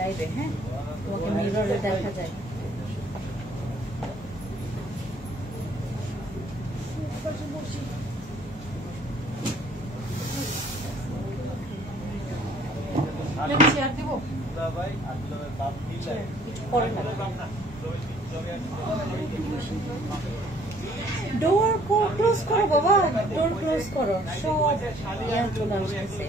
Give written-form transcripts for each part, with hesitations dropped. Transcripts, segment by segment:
লাইভে, হ্যাঁ তোমাকে মিররে দেখা যায়। ডোর ক্লোজ করো বাবা, ডোর ক্লোজ করো, সব ইয়ার চলে আসতেছে।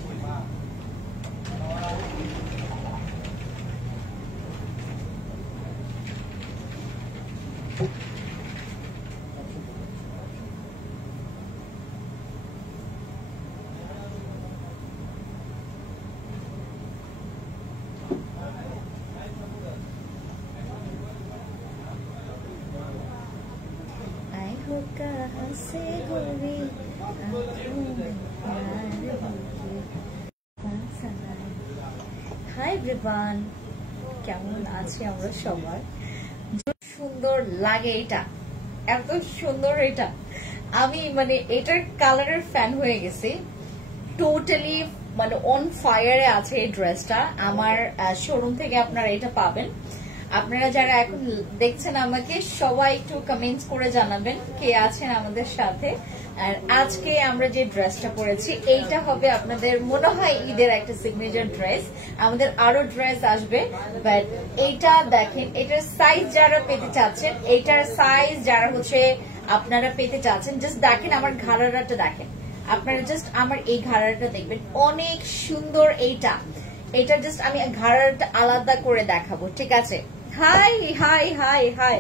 হাই এভরিওয়ান, কেমন আছি আমরা সবাই? সুন্দর লাগে এটা, এত সুন্দর এটা। আমি মানে এটার কালারের ফ্যান হয়ে গেছি, টোটালি মানে অন ফায়ারে আছে এই ড্রেসটা। আমার শোরুম থেকে আপনারা এটা পাবেন। আপনারা যারা এখন দেখছেন আমাকে, সবাই একটু কমেন্টস করে জানাবেন কে আছেন আমাদের সাথে। আর আজকে আমরা যে ড্রেসটা পরেছি, এইটা হবে আপনাদের মনে হয় ঈদের একটা সিগনেচার ড্রেস। আমাদের আরো ড্রেস আসবে, বাট এইটা দেখেন, এটার সাইজ যারা পেতে চাচ্ছেন, এইটার সাইজ যারা হচ্ছে আপনারা পেতে চাচ্ছেন, জাস্ট দেখেন আমার ঘাড়াটা দেখেন। আপনারা জাস্ট আমার এই ঘাড়াটা দেখবেন, অনেক সুন্দর এইটা। এটা জাস্ট আমি ঘাড়াটা আলাদা করে দেখাবো, ঠিক আছে? হাই হাই হাই হাই,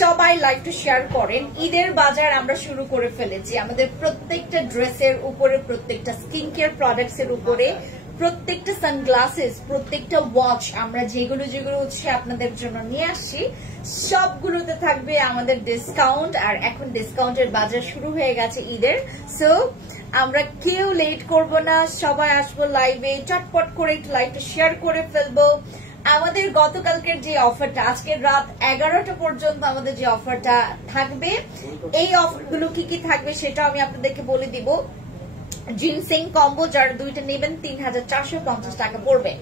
সবাই লাইভটা শেয়ার করেন। ঈদের বাজার আমরা শুরু করে ফেলেছি। আমাদের প্রত্যেকটা ড্রেসের উপরে, প্রত্যেকটা স্কিন কেয়ার প্রোডাক্টস এর উপরে, প্রত্যেকটা সানগ্লাসেস, প্রত্যেকটা ওয়াচ, আমরা যেগুলো যেগুলো হচ্ছে আপনাদের জন্য নিয়ে আসছি, সবগুলোতে থাকবে আমাদের ডিসকাউন্ট। আর এখন ডিসকাউন্টের বাজার শুরু হয়ে গেছে ঈদের। সো আমরা কেউ লেট করব না, সবাই আসবো লাইভে, চটপট করে একটু লাইভটা শেয়ার করে ফেলবো। আমাদের গতকালকের যে অফারটা, আজকের রাত 11টা পর্যন্ত আমাদের যে অফারটা থাকবে, এই অফারগুলো কি কি থাকবে সেটা আমি আপনাদেরকে বলে দিব। জিনসিং কম্বো যারা দুইটা নেবেন 3450 টাকা পড়বে।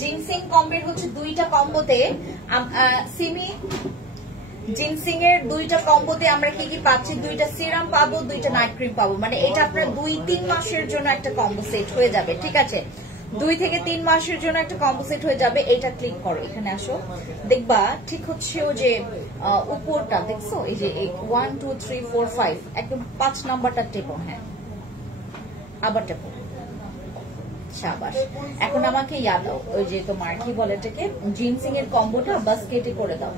জিনসিং কম্বোর হচ্ছে দুইটা কম্বোতে সিমি জিনসিং এর দুইটা কম্বোতে আমরা কি কি পাচ্ছি, দুইটা সিরাম পাবো, দুইটা নাইট ক্রিম পাবো। মানে এটা আপনার 2-3 মাসের জন্য একটা কম্বো সেট হয়ে যাবে, ঠিক আছে? 2 থেকে 3 মাসের জন্য একটা কম্বো সেট হয়ে যাবে। এটা ক্লিক করো, এখানে আসো, দেখবা ঠিক হচ্ছে ও যে উপরটা দেখছো, এই যে 1 2 3 4 5 একদম 5 নাম্বারটা টেপো, হ্যাঁ আবার টেপো, শাবাশ। এখন আমাকে ইয়া দাও, ওই যে তোমার কি বলে এটাকে, জিনসিং এর কম্বোটা বাস্কেটে করে দাও।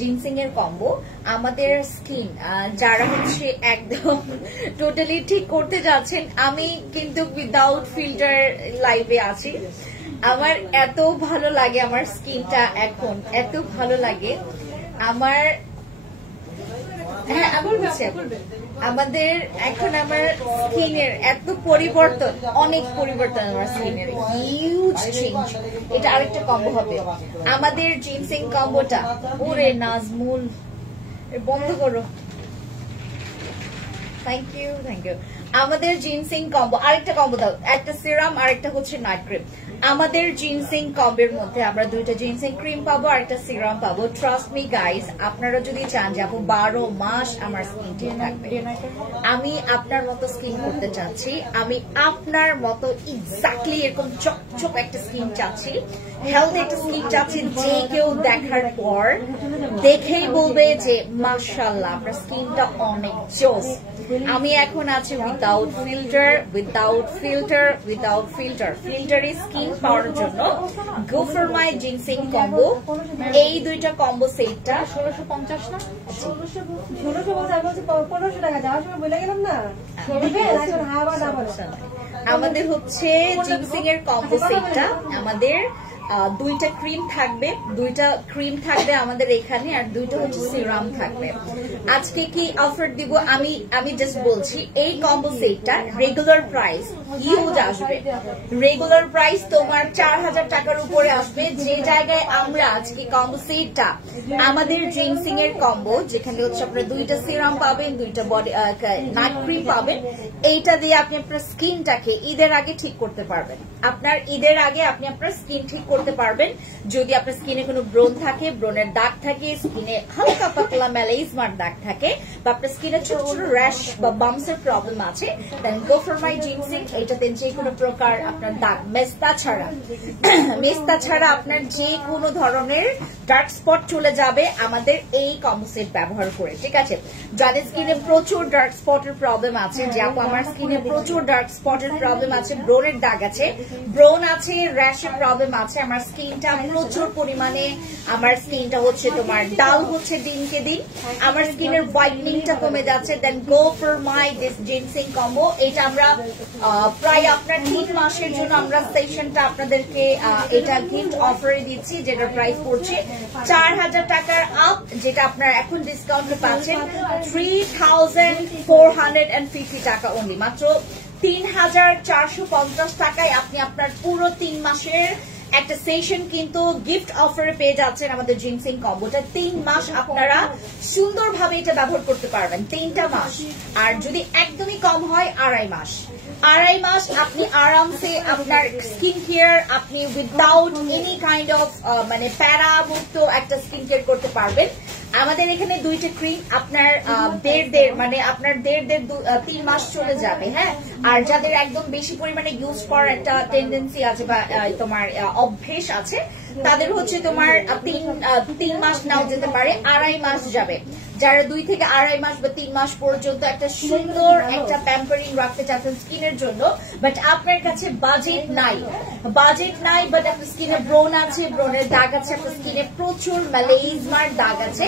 জিনসিং এর কম্বো আমাদের স্কিন যারা হচ্ছে একদম টোটালি ঠিক করতে যাচ্ছেন, আমি কিন্তু উইদাউট ফিল্টার লাইভে আছি। আমার এত ভালো লাগে আমার স্কিনটা, এখন এত ভালো লাগে আমার। হ্যাঁ আমি বলছি, আমাদের এখন আমার স্কিনের এত পরিবর্তন, অনেক পরিবর্তন আমার স্কিনের, হিউজ চেঞ্জ। এটা আরেকটা কম্বো হবে আমাদের জিনসিং কম্বোটা। ওরে নাজমুল বন্ধ করো, থ্যাংক ইউ থ্যাংক ইউ। আমাদের জিনসিং কম্বো আরেকটা কম্বো দাও, একটা সিরাম আর একটা হচ্ছে নাইট ক্রিম। আমাদের জিনসিং কম্বোর মধ্যে আমরা দুইটা জিনসিং ক্রিম পাবো আর একটা সিরাম পাবো। ট্রাস্ট মি গাইস, আপনারা যদি চান যে আপু 12 মাস আমার স্কিন ঠিক থাকবে, আমি আপনার মতো স্কিন করতে চাচ্ছি, আমি আপনার মতো এক্স্যাক্টলি এরকম চকচক একটা স্কিন চাচ্ছি, হেলদি একটা স্কিন চাচ্ছি, যে কেউ দেখার পর দেখেই বলবে যে মাশাআল্লাহ আপনার স্কিনটা অনেক জোস। আমি এখন আছি without filter, without filter, without filter, ফিল্টারি স্কিন পাওয়ার জন্য go for my ginseng combo. এই দুইটা কম্বো সেটটা 1650 না, 1615 টাকা যাওয়ার সময় বলে গেলাম না। আমাদের হচ্ছে জিনসিং এর কম্বো সেটটা আমাদের দুইটা ক্রিম থাকবে আমাদের এখানে, আর দুইটা হচ্ছে সিরাম থাকবে। আজকে কি অফার দিব আমি জাস্ট বলছি, এই কম্বো সেটটা রেগুলার প্রাইস হিউজ আসবে। রেগুলার প্রাইস তোমার 4000 টাকার উপরে আসবে, যে জায়গায় আমরা আজকে কম্বো সেটটা আমাদের জিনসিং এর কম্বো, যেখানে হচ্ছে আপনারা দুইটা সিরাম পাবেন, দুইটা বডি নাইট ক্রিম পাবেন। এইটা দিয়ে আপনি আপনার স্কিনটাকে ঈদের আগে ঠিক করতে পারবেন। আপনার ঈদের আগে আপনি আপনার স্কিন ঠিক করতে পারবেন। যদি আপনার স্কিনে কোনো ব্রণ থাকে, ব্রণের দাগ থাকে, স্কিনে হালকা পাতলা ম্যালাইজমার দাগ থাকে, বা আপনার স্কিনে ছোট ছোট র্যাশ বা বাম্পসের প্রবলেম আছে, দেন গো ফর মাই জিনসিং। এটাতে যে কোনো প্রকার আপনার দাগ, মেস্তা ছাড়া আপনার যে কোনো ধরনের ডার্ক স্পট চলে যাবে আমাদের এই কম্বো সেট ব্যবহার করে। ঠিক আছে, যাদের স্কিনে প্রচুর ডার্ক স্পটের প্রবলেম আছে, যে আপু আমার স্কিনে প্রচুর ডার্ক স্পটের প্রবলেম আছে, ব্রণের দাগ আছে, ব্রণ আছে, র্যাশের প্রবলেম আছে, আমার স্কিনটা প্রচুর পরিমাণে, আমার স্কিনটা হচ্ছে তোমার ডাল হচ্ছে দিনকে দিন, আমার স্কিনের হোয়াইটনিংটা কমে যাচ্ছে, then go for my this ginseng combo. এটা আমরা প্রায় আপনার 3 মাসের জন্য আমরা সেশনটা আপনাদেরকে এটা গিফট অফারে দিচ্ছি, যেটার প্রাইস পড়ছে 4000 টাকার আপ, যেটা আপনারা এখন ডিসকাউন্টে পাচ্ছেন 3450 টাকা অনলি, মাত্র 3450 টাকায় আপনি আপনার পুরো 3 মাসের একটা সেশন কিন্তু গিফট অফারে পেয়ে যাচ্ছেন আমাদের জিনসিং কম্বোটা। 3 মাস আপনারা সুন্দরভাবে এটা ব্যবহার করতে পারবেন, 3টা মাস। আর যদি একদমই কম হয় 2.5 মাস আপনি আরামসে আপনার স্কিন কেয়ার আপনি উইদাউট এনি কাইন্ড অফ মানে প্যারা মুক্ত একটা স্কিন কেয়ার করতে পারবেন। আমাদের এখানে দুইটা ক্রিম আপনার আপনার 3 মাস চলে যাবে। হ্যাঁ, আর যাদের একদম বেশি পরিমাণে ইউজ করার একটা টেন্ডেন্সি আছে বা তোমার অভ্যেস আছে, তাদের হচ্ছে তোমার 3 মাস নাও যেতে পারে, 2.5 মাস যাবে। যারা 2 থেকে 2.5 মাস বা 3 মাস পর্যন্ত একটা সুন্দর একটা প্যাম্পারিং রাখতে চাচ্ছেন স্কিনের জন্য, বাট আপনার কাছে বাজেট নাই, বাট আপনার স্কিনে ব্রণ আছে, ব্রণের দাগ আছে, আপনার স্কিনে প্রচুর ম্যালাইজমার দাগ আছে,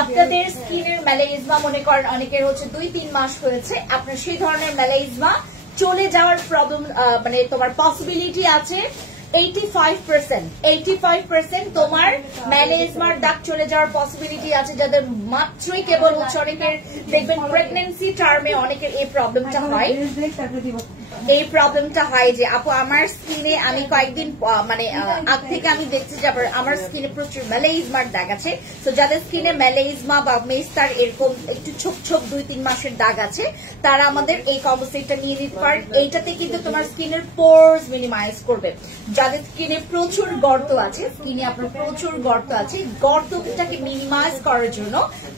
আপনাদের স্কিনের ম্যালাইজমা মনে করেন অনেকের হচ্ছে 2-3 মাস হয়েছে, আপনার সেই ধরনের ম্যালাইজমা চলে যাওয়ার প্রবলেম মানে তোমার পসিবিলিটি আছে 85% তোমার ম্যালাইজমার দাগ চলে যাওয়ার পসিবিলিটি আছে, যাদের মাত্রই কেবল হচ্ছে, অনেকের দেখবেন প্রেগন্যান্সি টার্মে অনেকের এই প্রবলেমটা হয় যে আপু আমার স্কিনে আমি কয়েকদিন মানে আগ থেকে আমি দেখছি যে আমার স্কিনে প্রচুর ম্যালাইজমার দাগ আছে। তো যাদের স্কিনে ম্যালাইজমা বা মেস্তার এরকম একটু ছোপ 2-3 মাসের দাগ আছে, তারা আমাদের এই কম্বো সেটটা নিয়ে নিতে পারেন। এইটাতে কিন্তু তোমার স্কিনের পোরস মিনিমাইজ করবে। যাদের স্কিনে প্রচুর গর্ত আছে, গর্তটাকে মিনিমাইজ করার জন্য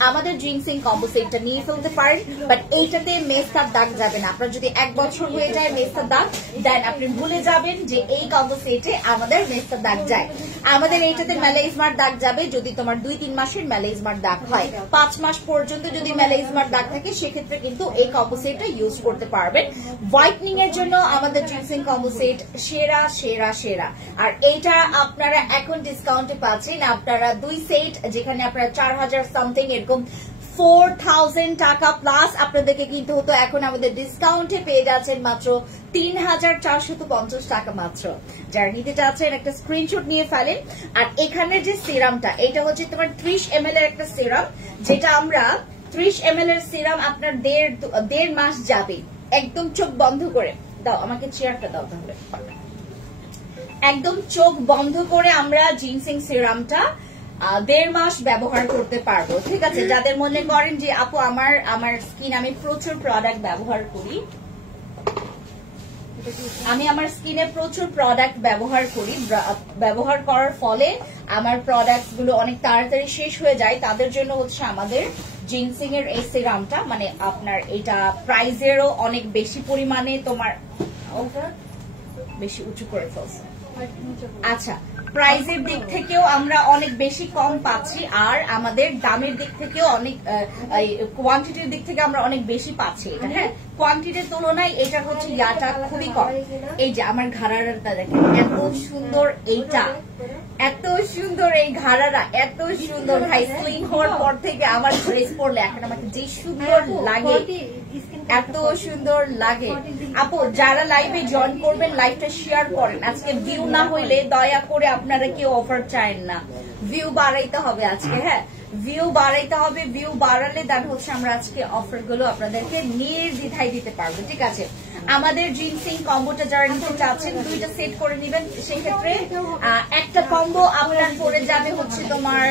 আমাদের জিনসিং কম্বো সেটটা নিয়ে ফেলতে পারেন। বাট এইটাতে মেস্তার দাগ যাবে না। আপনার যদি 1 বছর হয়ে যায় মেস্তার দাগ, দেন আপনি ভুলে যাবেন যে এই কম্বো সেটে আমাদের মেস্তার দাগ যায়। আমাদের এইটাতে ম্যালাইজমার দাগ যাবে যদি তোমার 2-3 মাসের ম্যালাইজমার দাগ হয়। 5 মাস পর্যন্ত যদি ম্যালাইজমার দাগ থাকে, সেক্ষেত্রে কিন্তু এই কম্বো সেটটা ইউজ করতে পারবেন। হোয়াইটনিং এর জন্য আমাদের জিনসিং কম্বো সেট সেরা। আর এইটা আপনারা এখন ডিসকাউন্টে পাচ্ছেন, আপনারা 2 সেট, যেখানে আপনারা 4000 সামথিং এরকম 4000 টাকা প্লাস আপনাদেরকে কিন্তু হতো, এখন আমাদের ডিসকাউন্টে পেয়ে যাচ্ছেন মাত্র 3450 টাকা মাত্র। যারা নিতে চাচ্ছেন একটা স্ক্রিনশট নিয়ে ফেলেন। আর এখানের যে সিরামটা, এটা হচ্ছে তোমার 30 ml এর একটা সিরাম, যেটা আমরা 30 ml এর সিরাম আপনার 1.5 মাস যাবে, একদম চোখ বন্ধ করে দাও, আমাকে চেয়ারটা দাও তাহলে, একদম চোখ বন্ধ করে আমরা জিনসিং সিরামটা 1.5 মাস ব্যবহার করতে পারবো। ঠিক আছে, যাদের মনে করেন যে আপু আমার স্কিন, আমি প্রচুর প্রোডাক্ট ব্যবহার করি, আমার স্কিনে প্রচুর প্রোডাক্ট ব্যবহার করার ফলে আমার প্রোডাক্ট গুলো অনেক তাড়াতাড়ি শেষ হয়ে যায়, তাদের জন্য হচ্ছে আমাদের জিনসিং এর এই সিরামটা। মানে আপনার এটা প্রাইসেরও অনেক বেশি পরিমাণে, তোমার বেশি উঁচু করে ফেলছে, আচ্ছা, প্রাইসের দিক থেকেও আমরা অনেক বেশি কম পাচ্ছি, আর আমাদের দামের দিক থেকেও অনেক কোয়ান্টিটির দিক থেকে আমরা অনেক বেশি পাচ্ছি এটা। হ্যাঁ, কোয়ান্টিটির তুলনায় এটার হচ্ছে ইয়াটা খুবই কম। এই যে আমার ঘাড়াটা দেখেন এত সুন্দর, এইটা এত সুন্দর, এই ঘাড়াটা এত সুন্দর ভাই। স্লিং হওয়ার পর থেকে আমার ড্রেস পরলে এখন আমাকে যে সুন্দর লাগে, এত সুন্দর লাগে। আপু যারা লাইভে জয়েন করবেন লাইভটা শেয়ার করেন। আজকে ভিউ না হইলে দয়া করে আপনারা কেউ অফার চান না, ভিউ বাড়াইতে হবে আজকে। হ্যাঁ ভিউ বাড়াইতে হবে, ভিউ বাড়ালে দেন হচ্ছে আমরা আজকে অফার গুলো আপনাদেরকে নির্দ্বিধায় দিতে পারবো। ঠিক আছে, আমাদের জিনসিং কম্বোটা যারা নিতে চাচ্ছেন 2টা সেট করে নেবেন। সেক্ষেত্রে একটা কম্বো আপনার পড়ে যাবে হচ্ছে তোমার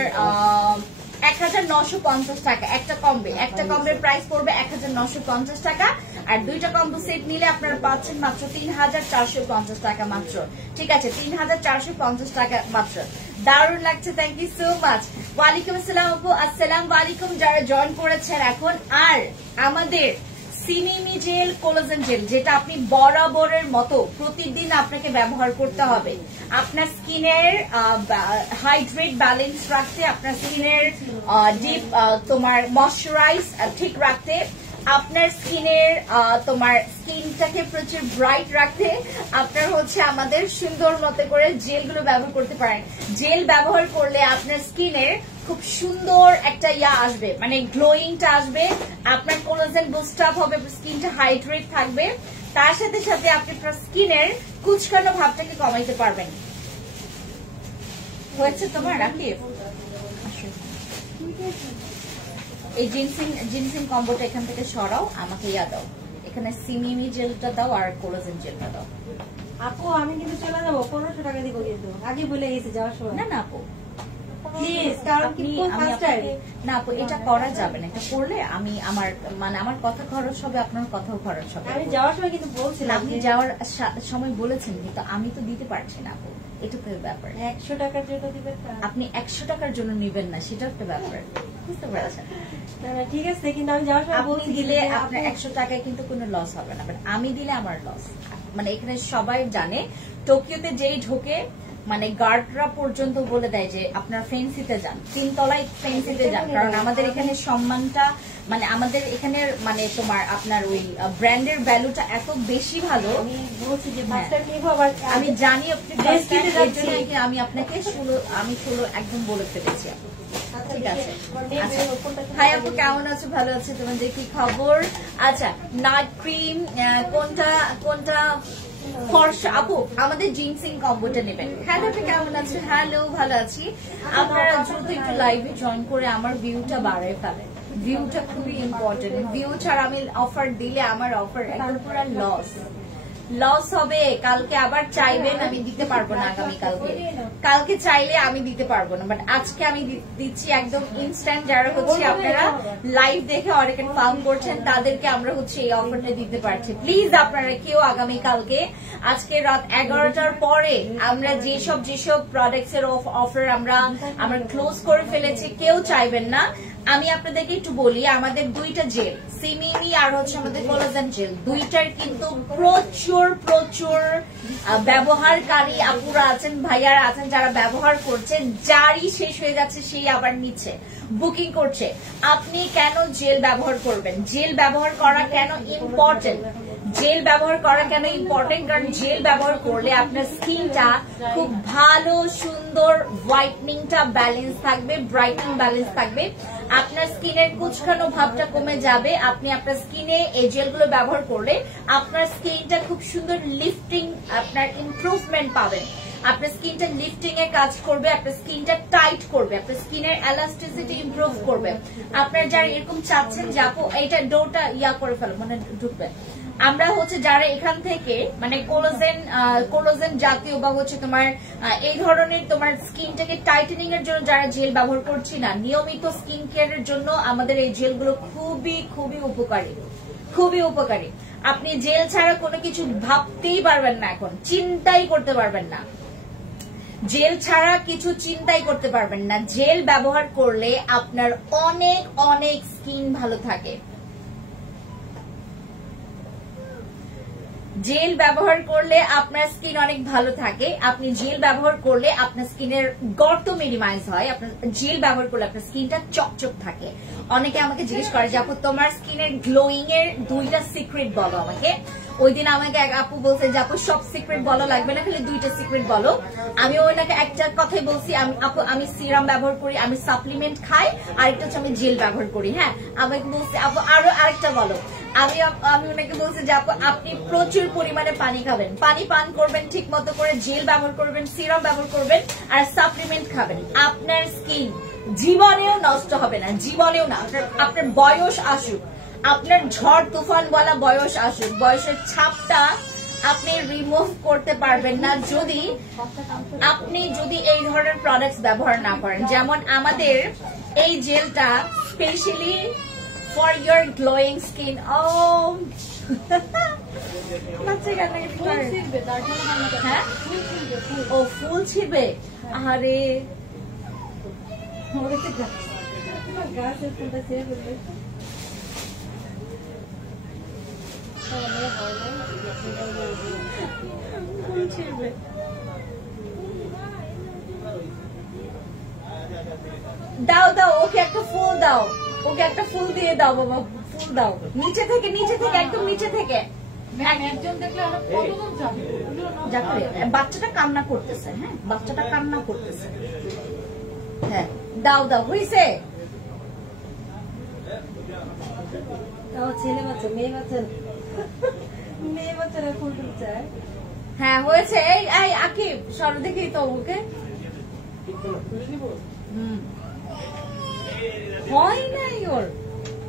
1950 টাকা। একটা কম্বের প্রাইস পড়বে 1950 টাকা। আর 2টা কম্বো সেট নিলে আপনারা পাচ্ছেন মাত্র 3450 টাকা মাত্র। ঠিক আছে, 3450 টাকা মাত্র। দারুণ লাগছে, থ্যাংক ইউ সো মাচ। ওয়ালাইকুম আসসালাম আপু, আসসালামু আলাইকুম যারা জয়েন করেছেন এখন। আর আমাদের সিনেমি জেল, কোলাজেন জেল, যেটা আপনি বরাবরের মতো প্রতিদিন আপনাকে ব্যবহার করতে হবে আপনার স্কিনের হাইড্রেট ব্যালেন্স রাখতে, আপনার স্কিনের ডিপ তোমার ময়শ্চারাইজ ঠিক রাখতে, আপনার স্কিনের তোমার স্কিনটাকে প্রচুর ব্রাইট রাখতে আপনার হচ্ছে আমাদের সুন্দর মতো করে জেলগুলো ব্যবহার করতে পারেন। জেল ব্যবহার করলে আপনার স্কিনের খুব সুন্দর একটা ইয়া আসবে, মানে গ্লোয়িংটা আসবে, আপনার কোলাজেন বুস্ট আপ হবে, স্কিনটা হাইড্রেট থাকবে। তার সাথে সাথে আপনি আপনার স্কিনের কুচকানো ভাবটাকে কমাইতে পারবেন। হয়েছে তোমার রাকিব? এই জিনসিং কম্বোটা এখান থেকে সরাও, আমাকে ইয়া দাও, এখানে সিনেমি জেলটা দাও আর কোলাজেন জেলটা দাও। আপু আমি কিন্তু চলে যাবো, 1500 টাকা দিব কিন্তু, আগে বলে গেছি যাওয়ার সময়। না না আপু প্লিজ, কারণ কি না আপু এটা করা যাবে না, এটা করলে আমি আমার মানে আমার কথা খরচ হবে, আপনার কথাও খরচ হবে। আমি যাওয়ার সময় কিন্তু বলছিলাম, আপনি যাওয়ার সময় বলেছেন কিন্তু আমি তো দিতে পারছি না আপু, এটা তো ব্যাপার। 100 টাকার জন্য দিবেন? আপনি 100 টাকার জন্য নিবেন না, সেটা একটা ব্যাপার, বুঝতে পারছেন? ঠিক আছে, কিন্তু আমি যাওয়ার সময় আপনি দিলে আপনার 100 টাকায় কিন্তু কোনো লস হবে না, বাট আমি দিলে আমার লস। মানে এখানে সবাই জানে টোকিওতে যেই ঢোকে মানে গার্ডরা পর্যন্ত বলে দেয় যে আপনার ফেন্সিতে যান, 3 তলায় ফেন্সিতে যান, কারণ আমাদের এখানে সম্মানটা মানে আমাদের এখানে মানে তোমার আপনার ওই ব্র্যান্ডের ভ্যালুটা এত বেশি ভালো। আমি বলছি যে মাস্টার নিব, আবার আমি জানি আপনি আমি আপনাকে আমি একদম বলে ফেলেছি। ঠিক আছে, হাই আপু কেমন আছো? ভালো আছে, তোমাদের কি খবর? আচ্ছা, নাইট ক্রিম কোনটা ফর্সা আপু আমাদের জিনসিং কম্বোটা নেবেন। হ্যালো আপু কেমন আছো? হ্যালো ভালো আছি। আপনারা দ্রুত একটু লাইভে জয়েন করে আমার ভিউটা বাড়ায় ফেলেন, ভিউটা খুবই ইম্পর্টেন্ট। ভিউ ছাড়া আমি অফার দিলে আমার অফার একদম পুরো লস হবে। কালকে আবার চাইবেন, আমি দিতে পারবো না। কালকে চাইলে আমি দিতে পারবো না, বাট আজকে আমি দিচ্ছি একদম ইনস্ট্যান্ট। যারা হচ্ছে আপনারা লাইভ দেখে অনেকে ফার্ম করছেন তাদেরকে আমরা হচ্ছে এই অফারটা দিতে পারছি। প্লিজ আপনারা কেউ আগামী কালকে আজকে রাত 11টার পরে আমরা যেসব প্রোডাক্টস এর অফার আমরা ক্লোজ করে ফেলেছি, কেউ চাইবেন না। আমি আপনাদেরকে একটু বলি, আমাদের 2টা জেল সিমিমি আর হচ্ছে আমাদের কোলাজেন জেল, 2টার কিন্তু প্রচুর ব্যবহারকারী আপুরা আছেন, ভাইয়ারা আছেন যারা ব্যবহার করছেন, যারই শেষ হয়ে যাচ্ছে সেই আবার নিচ্ছে, বুকিং করছে। আপনি কেন জেল ব্যবহার করবেন? জেল ব্যবহার করা কেন ইম্পর্টেন্ট? কারণ জেল ব্যবহার করলে আপনার স্কিনটা খুব ভালো সুন্দর হোয়াইটনিংটা ব্যালেন্স থাকবে, ব্রাইটনিং ব্যালেন্স থাকবে, আপনার স্কিনের কুচকানো ভাবটা কমে যাবে। আপনি আপনার স্কিনে এই জেলগুলো ব্যবহার করলে আপনার স্কিনটা খুব সুন্দর লিফটিং, আপনার ইমপ্রুভমেন্ট পাবেন। আপনার স্কিনটা লিফটিং এ কাজ করবে, আপনার স্কিনটা টাইট করবে, আপনার স্কিনের এলাস্টিসিটি ইমপ্রুভ করবে। আপনার যারা এরকম চাচ্ছেন যে আপু এইটা ডোটা ইয়া করে ফেলো, মানে ঢুকবে, আমরা হচ্ছে যারা এখান থেকে মানে কোলাজেন জাতীয় বা হচ্ছে তোমার এই ধরনের তোমার স্কিনটাকে টাইটেনিং এর জন্য যারা জেল ব্যবহার করছি না, নিয়মিত স্কিন কেয়ারের জন্য আমাদের এই জেলগুলো খুবই উপকারী। আপনি জেল ছাড়া কোনো কিছু ভাবতেই পারবেন না, এখন চিন্তাই করতে পারবেন না, জেল ছাড়া কিছু চিন্তাই করতে পারবেন না। জেল ব্যবহার করলে আপনার অনেক স্কিন ভালো থাকে। জেল ব্যবহার করলে আপনার স্কিন অনেক ভালো থাকে। আপনি জেল ব্যবহার করলে আপনার স্কিনের গর্ত মিনিমাইজ হয়। আপনার জেল ব্যবহার করলে আপনার স্কিনটা চকচক থাকে। অনেকে আমাকে জিজ্ঞেস করে যে আপু তোমার স্কিনের গ্লোয়িং এর 2টা সিক্রেট বলো আমাকে। ওই দিন আমাকে এক আপু বলছে যে আপু সব সিক্রেট বলা লাগবে না, খালি 2টা সিক্রেট বলো। আমি ওনাকে একটা কথাই বলছি, আপু আমি সিরাম ব্যবহার করি, আমি সাপ্লিমেন্ট খাই, আরেকটা হচ্ছে আমি জেল ব্যবহার করি। হ্যাঁ, আমাকে বলছে আপু আরো আরেকটা বলো। আমি ওনাকে বলছি যে আপনি প্রচুর পরিমাণে পানি খাবেন, পানি পান করবেন ঠিক মতো করে, জেল ব্যবহার করবেন, সিরাম ব্যবহার করবেন, আর সাপ্লিমেন্ট খাবেন। আপনার স্কিন জীবনেও নষ্ট হবে না, জীবনেও না। আপনার বয়স আসুক, আপনার ঝড় তুফান বলা বয়স আসুক, বয়সের ছাপটা আপনি রিমুভ করতে পারবেন না আপনি যদি এই ধরনের প্রোডাক্টস ব্যবহার না করেন। যেমন আমাদের এই জেলটা specially for your glowing skin. Oh, হ্যাঁ, ও ফুল ছিড়বে। আরে ফুল ছিড়বে। দাও দাও, ওকে একটা ফুল দাও, ওকে একটা ফুল দিয়ে দাও বাবা, ফুল দাও নিচে থেকে, একদম নিচে থেকে। বাচ্চাটা কান্না করতেছে, হ্যাঁ বাচ্চাটা কান্না করতেছে। হ্যাঁ দাও দাও, হয়েছে। ছেলে বাচ্চা, মেয়ে বাচ্চা, মেয়ে বাচ্চারা ফুল টুল চায়। হ্যাঁ হয়েছে। এই আকিব সর দেখি তো ওকে। হয় নাই ওর,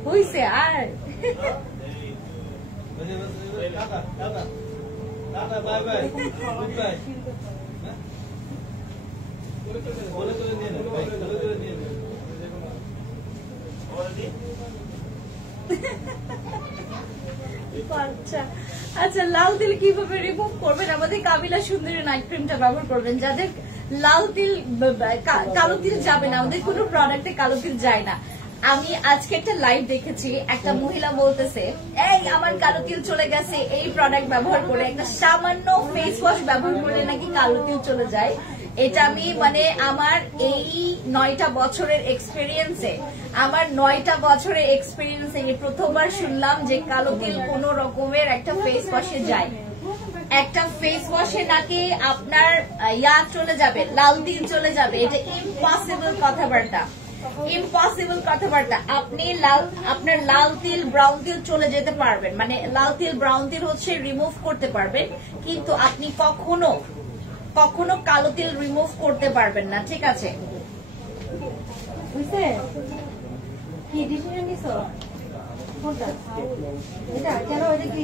হইছে। আর আচ্ছা, লাল তিল কিভাবে রিমুভ করবেন? আমাদের কাবিলা সুন্দরী নাইট ক্রিমটা ব্যবহার করবেন। যাদের লাল তিল, কালো তিল যাবে না, আমাদের কোনো প্রোডাক্টে কালো তিল যায় না। আমি আজকে একটা লাইভ দেখেছি, একটা মহিলা বলতেছে এই আমার কালো তিল চলে গেছে এই প্রোডাক্ট ব্যবহার করে। একটা সামান্য ফেস ওয়াশ ব্যবহার করলে নাকি কালো তিল চলে যায়। এটা আমি মানে আমার এই 9টা বছরের এক্সপেরিয়েন্সে, আমি প্রথমবার শুনলাম যে কালো তিল কোন রকমের একটা ফেস ওয়াশে যায়। একটা ফেস ওয়াশে নাকি আপনার চলে যাবে, লাল তিল চলে যাবে। এটা ইম্পসিবল কথাবার্তা, ইম্পসিবল কথাবার্তা। আপনি আপনার লাল তিল, ব্রাউন তিল চলে যেতে পারবেন, মানে লাল তিল ব্রাউন তিল হচ্ছে রিমুভ করতে পারবেন, কিন্তু আপনি কখনো কালো তিল রিমুভ করতে পারবেন না। ঠিক আছে, বুঝছে? কি ডিসিশন নিছো? কোনটা? এটা কেন এটা কি?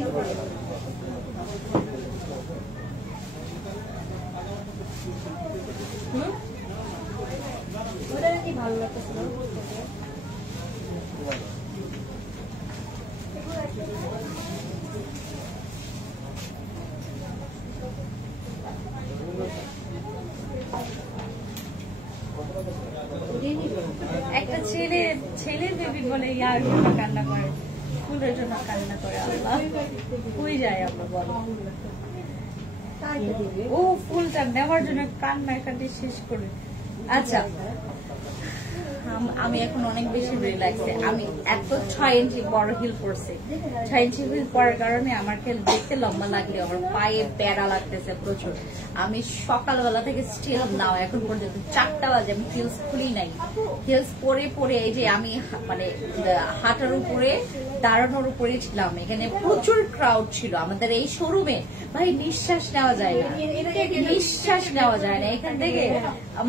ওটা কি ভালো লাগতেছিল? একটা ছেলের বেবি বলে ইয়ার জন্য কান্না করে, ফুলের জন্য কান্না করে। আল্লাহ হয়ে যায় আমরা বলো, ও ফুলটা নেওয়ার জন্য কান্নাকাটি শেষ করে। আচ্ছা, আমি এখন অনেক বেশি রিল্যাক্সে। আমি এত 6 ইঞ্চি বড় হিল পরছি। 6 ইঞ্চি হিল পরার কারণে আমার দেখতে লম্বা লাগলেও আমার পায়ে প্যারা লাগতেছে প্রচুর। আমি সকালবেলা থেকে স্টিল নাও এখন পর্যন্ত 4টা বাজে আমি হিলস খুলি নাই। হিলস পরে এই যে আমি মানে হাঁটার উপরে, দাঁড়ানোর উপরে ছিলাম। এখানে প্রচুর ক্রাউড ছিল আমাদের এই শোরুমে। ভাই নিঃশ্বাস নেওয়া যায় না, নিঃশ্বাস নেওয়া যায় না। এখান থেকে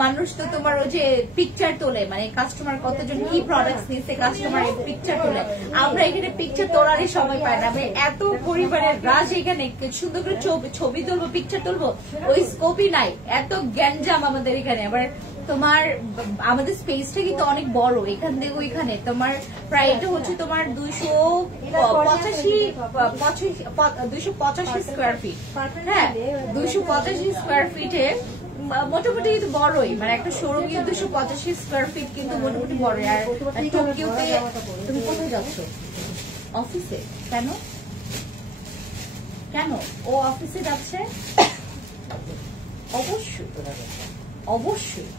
মানুষ তো তোমার ওই যে পিকচার তোলে, মানে কাস্টমার কতজন কি প্রোডাক্টস নিচ্ছে, কাস্টমার পিকচার তোলে। আমরা এখানে পিকচার তোলারই সময় পাই না। এত পরিবারের রাজ, এখানে সুন্দর করে ছবি তুলবো, পিকচার তুলবো, ওই স্কোপই নাই। এত গ্যাঞ্জাম আমাদের এখানে। আবার তোমার আমাদের স্পেসটা কিন্তু অনেক বড়, এখান থেকে ওইখানে তোমার প্রায় এটা হচ্ছে তোমার 285 স্কোয়ার ফিট। হ্যাঁ, 285 স্কোয়ার ফিটে মোটামুটি বড়ই, মানে একটা শোরুম 285 স্কোয়ার ফিট কিন্তু মোটামুটি বড়। আর টোকিওতে তুমি কোথায় যাচ্ছ? অফিসে? কেন? কেন ও অফিসে যাচ্ছে? অবশ্যই অবশ্যই,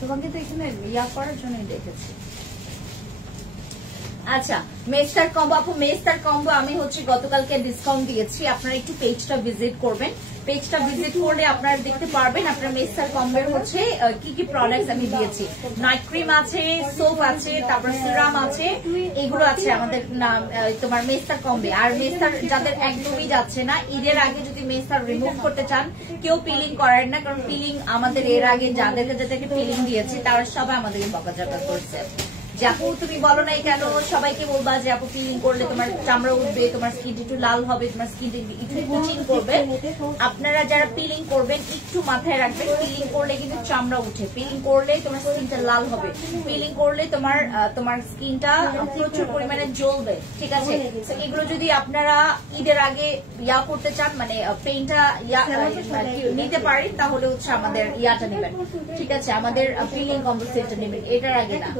তোমাকে তো এখানে ইয়া করার জন্যই দেখেছি। আচ্ছা, মেস্টার কম্বো আপু, মেস্টার কম্বো আমি হচ্ছে গতকালকে ডিসকাউন্ট দিয়েছি, আপনারা একটু পেজটা ভিজিট করবেন। পেজটা ভিজিট করলে আপনারা দেখতে পারবেন আপনার মেস্টার কম্বোর হচ্ছে কি কি প্রোডাক্টস আমি দিয়েছি। নাইট ক্রিম আছে, সোপ আছে, তারপর সিরাম আছে, এগুলো আছে আমাদের তোমার মেস্টার কম্বে। আর মেস্টার যাদের একদমই যাচ্ছে না, ঈদের আগে যদি মেস্টার রিমুভ করতে চান, কেউ পিলিং করেন না, কারণ পিলিং আমাদের এর আগে যাদেরকে পিলিং দিয়েছি তারা সবাই আমাদেরকে বকাঝকা করছে যে আপু তুমি বলো নাই কেন, সবাইকে বলবা যে আপু পিলিং করলে তোমার চামড়া উঠবে, তোমার স্কিন একটু লাল হবে, তোমার স্কিন একটু ইচিং করবে। আপনারা যারা পিলিং করবেন একটু মাথায় রাখবেন, পিলিং করলে কিন্তু চামড়া উঠে, পিলিং করলে তোমার স্কিনটা লাল হবে, পিলিং করলে তোমার স্কিনটা প্রচুর পরিমাণে জ্বলবে, ঠিক আছে? এগুলো যদি আপনারা ঈদের আগে ইয়া করতে চান, মানে পেইনটা নিতে পারেন, তাহলে হচ্ছে আমাদের ইয়াটা নেবেন, ঠিক আছে? আমাদের পিলিং কম্বো সেটটা নেবেন, এটার আগে না।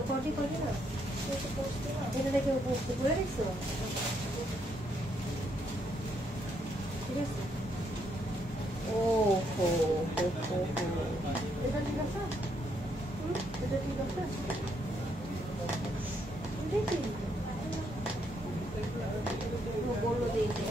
এটা দেখে বুঝতে পেরেছো? ঠিক আছে। ওহো, এটা ঠিক আছে? এটা ঠিক আছে? দেখি বললো দেখি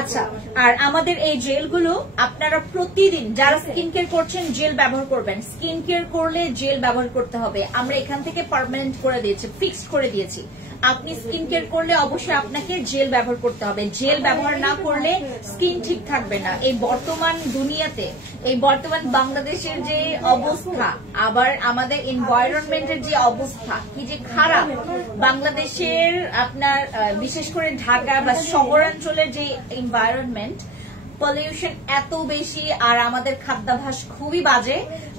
আচ্ছা, আর আমাদের এই জেলগুলো আপনারা প্রতিদিন যারা স্কিন কেয়ার করছেন জেল ব্যবহার করবেন। স্কিন কেয়ার করলে জেল ব্যবহার করতে হবে, আমরা এখান থেকে পার্মানেন্ট করে দিয়েছি, ফিক্সড করে দিয়েছি। আপনি স্কিন কেয়ার করলে অবশ্যই আপনাকে জেল ব্যবহার করতে হবে, জেল ব্যবহার না করলে স্কিন ঠিক থাকবে না। এই বর্তমান দুনিয়াতে, এই বর্তমান বাংলাদেশের যে অবস্থা, আবার আমাদের এনভায়রনমেন্টের যে অবস্থা কি যে খারাপ, বাংলাদেশের আপনার বিশেষ করে ঢাকা বা শহরাঞ্চলের যে এনভায়রনমেন্ট, পলিউশন এত বেশি, আর আমাদের খাদ্যাভ্যাস খুবই বাজে,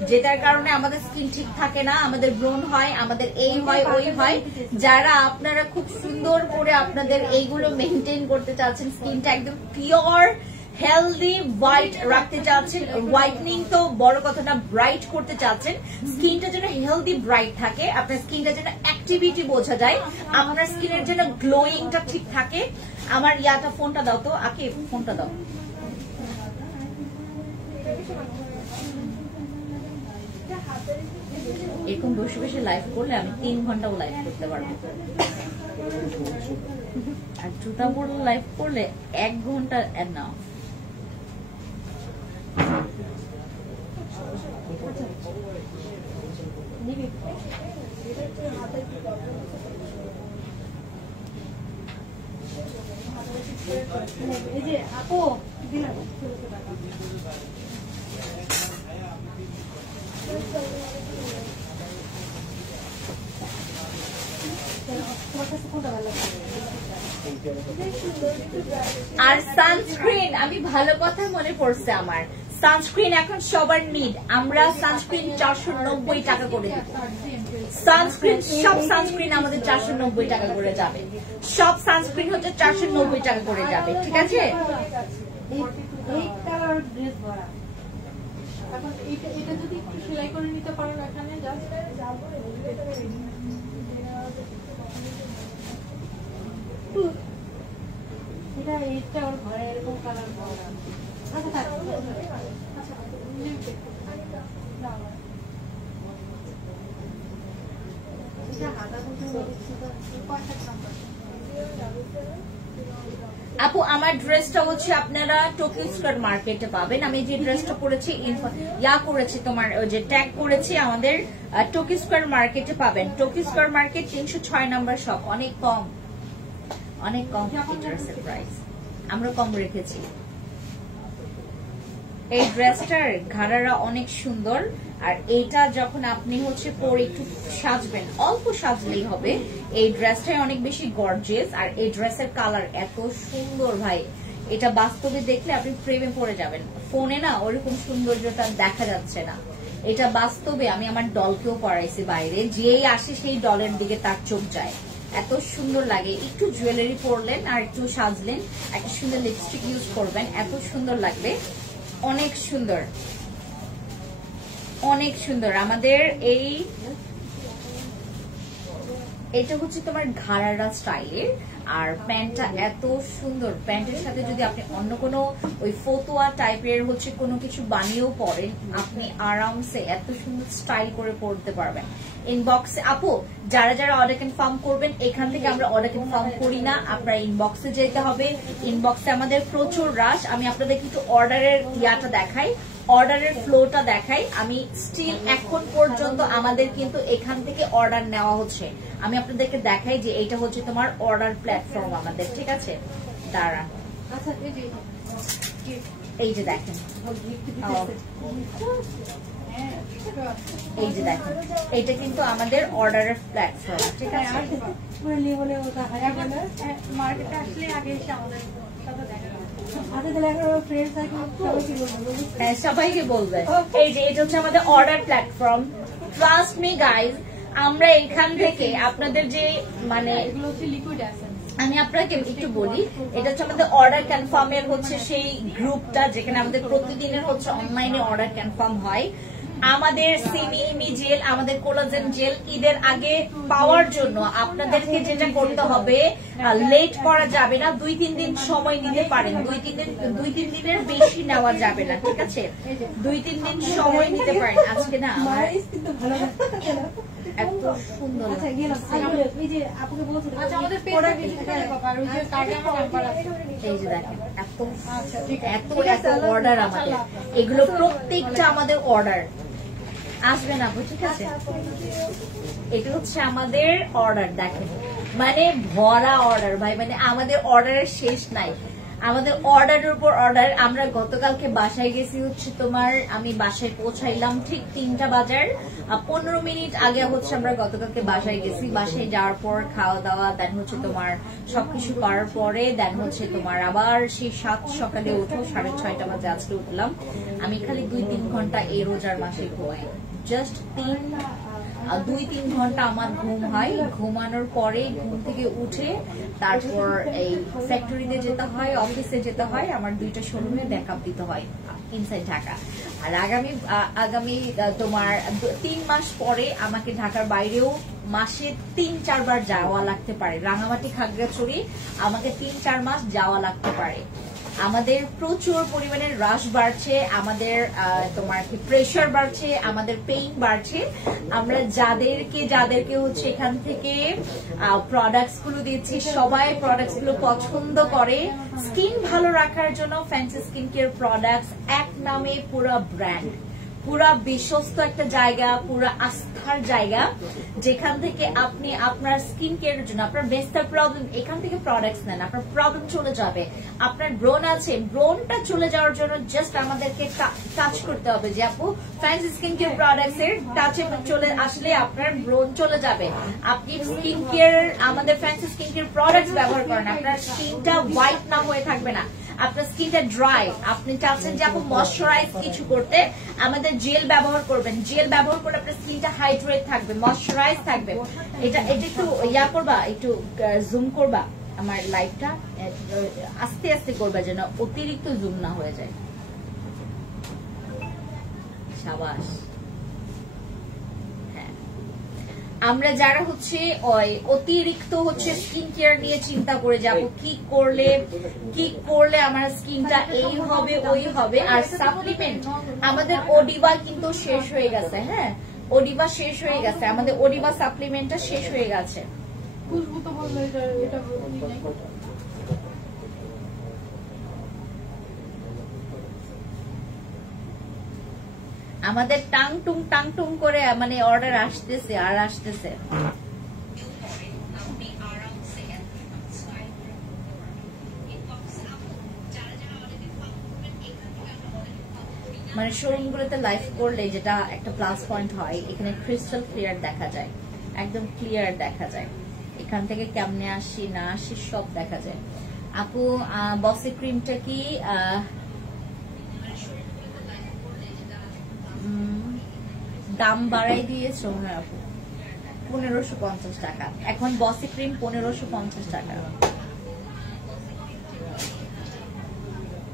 যেটার কারণে আমাদের স্কিন ঠিক থাকে না, আমাদের ব্রণ হয়, আমাদের এই হয় ওই হয়। যারা আপনারা খুব সুন্দর করে আপনাদের এইগুলো মেনটেন করতে চাচ্ছেন, স্কিনটা একদম পিওর হেলদি হোয়াইট রাখতে চাচ্ছেন, হোয়াইটনিং তো বড় কথা না, ব্রাইট করতে চাচ্ছেন, স্কিনটা যেন হেলদি ব্রাইট থাকে, আপনার স্কিনটা যেন অ্যাক্টিভিটি বোঝা যায়, আপনার স্কিনের যেন গ্লোয়িংটা ঠিক থাকে। আমার ইয়াটা ফোনটা দাও তো, আকে ফোনটা দাও। এরকম বসে বসে লাইভ করলে আমি 3 ঘন্টাও লাইভ করতে পারবো, আর জুতা পড়লে লাইভ করলে 1 ঘন্টা না। এই যে আপু দিলাম আর সানস্ক্রিন, আমি ভালো কথা মনে পড়ছে আমার, সানস্ক্রিন এখন সবার নিড। আমরা সানস্ক্রিন 490 টাকা করে দিব, সানস্ক্রিন সব সানস্ক্রিন আমাদের 490 টাকা করে যাবে, সব সানস্ক্রিন হচ্ছে 490 টাকা করে যাবে, ঠিক আছে? এখন এটা যদি একটু সেলাই করে নিতে পারেন এখানে এটা এইটা ওর ঘরে এরকম কালার বলা। আচ্ছা থাক, আচ্ছা এটা হাতা আপু আমার ড্রেসটা হচ্ছে আপনারা টোকিও স্কোয়ার মার্কেটে পাবেন। আমি যে ড্রেসটা পরেছি ইয়া করেছি, তোমার যে ট্যাগ করেছি, আমাদের টোকিও স্কোয়ার মার্কেটে পাবেন। টোকিও স্কোয়ার মার্কেট 306 নম্বর শপ। অনেক কম, অনেক কম ড্রেসের প্রাইস, আমরা কম রেখেছি। এই ড্রেসটার ঘাড়ারা অনেক সুন্দর, আর এইটা যখন আপনি হচ্ছে পরে একটু সাজবেন, অল্প সাজলেই হবে। এই ড্রেসটাই অনেক বেশি গর্জিয়াস, আর এই ড্রেসের কালার এত সুন্দর ভাই, এটা বাস্তবে দেখলে আপনি প্রেমে পড়ে যাবেন। ফোনে না ওরকম সৌন্দর্যটা দেখা যাচ্ছে না, এটা বাস্তবে। আমি আমার ডলকেও পরাইছি বাইরে, যেই আসে সেই ডলের দিকে তার চোখ যায়, এত সুন্দর লাগে। একটু জুয়েলারি পরলেন আর একটু সাজলেন, একটা সুন্দর লিপস্টিক ইউজ করবেন, এত সুন্দর লাগবে। অনেক সুন্দর, অনেক সুন্দর। আমাদের এই এটা হচ্ছে তোমার ঘাড়ারা স্টাইলের, আর প্যান্টটা এত সুন্দর। প্যান্টের সাথে যদি আপনি অন্য কোনো ওই ফতুয়া টাইপের হচ্ছে কোনো কিছু বানিয়েও পরেন, আপনি আরামসে এত সুন্দর স্টাইল করে পরতে পারবেন। ইনবক্সে আপু যারা যারা অর্ডার কনফার্ম করবেন, এখান থেকে আমরা অর্ডার কনফার্ম করি না, আপনার ইনবক্সে যেতে হবে। ইনবক্সে আমাদের প্রচুর রাশ। আমি আপনাদের কিন্তু অর্ডারের ইয়াটা দেখাই, অর্ডারের ফ্লোটা দেখাই। আমি স্টিল এখন পর্যন্ত আমাদের কিন্তু এখান থেকে অর্ডার নেওয়া হচ্ছে। আমি আপনাদেরকে দেখাই যে এটা হচ্ছে তোমার অর্ডার প্ল্যাটফর্ম আমাদের, ঠিক আছে? দাঁড়ান, এই যে দেখেন, এই যে দেখেন, এটা কিন্তু আমাদের অর্ডারের প্ল্যাটফর্ম, ঠিক আছে? মার্কেটে আসলে আগে এসে আমাদের সাথে দেখা সবাইকে বলবে। এই যে এটা হচ্ছে আমাদের order platform. Trust me guys, আমরা এখান থেকে আপনাদের যে মানে আমি আপনাকে একটু বলি, এটা হচ্ছে আমাদের অর্ডার কনফার্মের হচ্ছে সেই গ্রুপটা, যেখানে আমাদের প্রতিদিনের হচ্ছে অনলাইনে অর্ডার কনফার্ম হয়। আমাদের সিমি জেল, আমাদের কোলাজেন জেল ঈদের আগে পাওয়ার জন্য আপনাদেরকে যেটা করতে হবে, লেট করা যাবে না, 2-3 দিন সময় নিতে পারেন। 2-3 দিনের বেশি নেওয়া যাবে না, ঠিক আছে? 2-3 দিন সময় নিতে পারেন। আজকে না আমার এত সুন্দর, এই যে দেখেন এত এত অর্ডার আমাদের, এগুলো প্রত্যেকটা আমাদের অর্ডার আসবে না, ঠিক আছে? এটা হচ্ছে আমাদের অর্ডার, দেখেন মানে ভরা অর্ডার ভাই, মানে আমাদের অর্ডারের শেষ নাই। আমাদের অর্ডারের উপর অর্ডার। আমরা গতকালকে বাসায় গেছি হচ্ছে তোমার, আমি বাসায় পৌঁছাইলাম ঠিক 3টা বাজার 15 মিনিট আগে হচ্ছে আমরা গতকালকে বাসায় গেছি। বাসায় যাওয়ার পর খাওয়া দাওয়া, দেন হচ্ছে তোমার সবকিছু করার পরে দেন হচ্ছে তোমার আবার সেই 7 সকালে উঠো, 6:30 বাজে আজকে উঠলাম। আমি খালি 2-3 ঘন্টা এই রোজার মাসে ঘুমাই, জাস্ট 2-3 ঘন্টা আমার ঘুম হয়। ঘুমানোর পরে ঘুম থেকে উঠে তারপর এই ফ্যাক্টরিতে যেতে হয়, অফিসে যেতে হয়, আমার 2টা শোরুমে ব্যাকআপ দিতে হয় ইনসাইড ঢাকা। আর আগামী তোমার 3 মাস পরে আমাকে ঢাকার বাইরেও মাসে 3-4 বার যাওয়া লাগতে পারে। রাঙামাটি, খাগড়াছড়ি আমাকে 3-4 মাস যাওয়া লাগতে পারে। আমাদের প্রচুর পরিমাণে রাশ বাড়ছে, আমাদের তোমার কি প্রেশার বাড়ছে, আমাদের পেইন বাড়ছে। আমরা যাদেরকে হচ্ছে এখান থেকে প্রোডাক্টস গুলো দিচ্ছি, সবাই প্রোডাক্টস গুলো পছন্দ করে। স্কিন ভালো রাখার জন্য ফ্যান্সি স্কিন কেয়ার প্রোডাক্টস এক নামে পুরো ব্র্যান্ড, পুরা বিশ্বস্ত একটা জায়গা, পুরা আস্থার জায়গা, যেখান থেকে আপনি আপনার স্কিন কেয়ারের জন্য আপনার মেস্টার প্রবলেম, এখান থেকে প্রোডাক্টস নেন, আপনার প্রবলেম চলে যাবে। আপনার ব্রণ আছে, ব্রণটা চলে যাওয়ার জন্য জাস্ট আমাদেরকে টাচ করতে হবে যে আপু ফ্যান্সি স্কিন কেয়ার প্রোডাক্টস এর টাচে চলে আসলে আপনার ব্রণ চলে যাবে। আপনি স্কিন কেয়ার, আমাদের ফ্যান্সি স্কিন কেয়ার প্রোডাক্টস ব্যবহার করেন, আপনার স্কিনটা হোয়াইট না হয়ে থাকবে না, আপনার স্কিনটা ড্রাই, আপনি চাচ্ছেন যে আপু ময়শ্চারাইজ কিছু করতে, আমাদের জেল ব্যবহার করবেন। জেল ব্যবহার করে আপনার স্কিনটা হাইড্রেট থাকবে, ময়শ্চারাইজ থাকবে। এটা একটু ইয়া করবা, একটু জুম করবা আমার লাইভটা, আস্তে আস্তে করবা যেন অতিরিক্ত জুম না হয়ে যায়। সাবাস। আমরা যারা হচ্ছে অতিরিক্ত হচ্ছে স্কিন কেয়ার নিয়ে চিন্তা করে যাবো, কি করলে আমার স্কিনটা এই হবে ওই হবে, আর সাপ্লিমেন্ট আমাদের ওডিবা কিন্তু শেষ হয়ে গেছে। হ্যাঁ, ওডিবা শেষ হয়ে গেছে, আমাদের ওডিবা সাপ্লিমেন্টটা শেষ হয়ে গেছে। আমাদের টাং টুং করে মানে অর্ডার আসতেছে আর আসতেছে। মানে শোরুম গুলোতে লাইভ করলে যেটা একটা প্লাস পয়েন্ট হয়, এখানে ক্রিস্টাল ক্লিয়ার দেখা যায়, একদম ক্লিয়ার দেখা যায়। এখান থেকে কেমনে আসি না আসি সব দেখা যায়। আপু বসি ক্রিমটা কি দাম বাড়াই দিয়েছ? হ্যাঁ আপু, 1550 টাকা এখন বসি ক্রিম, 1550 টাকা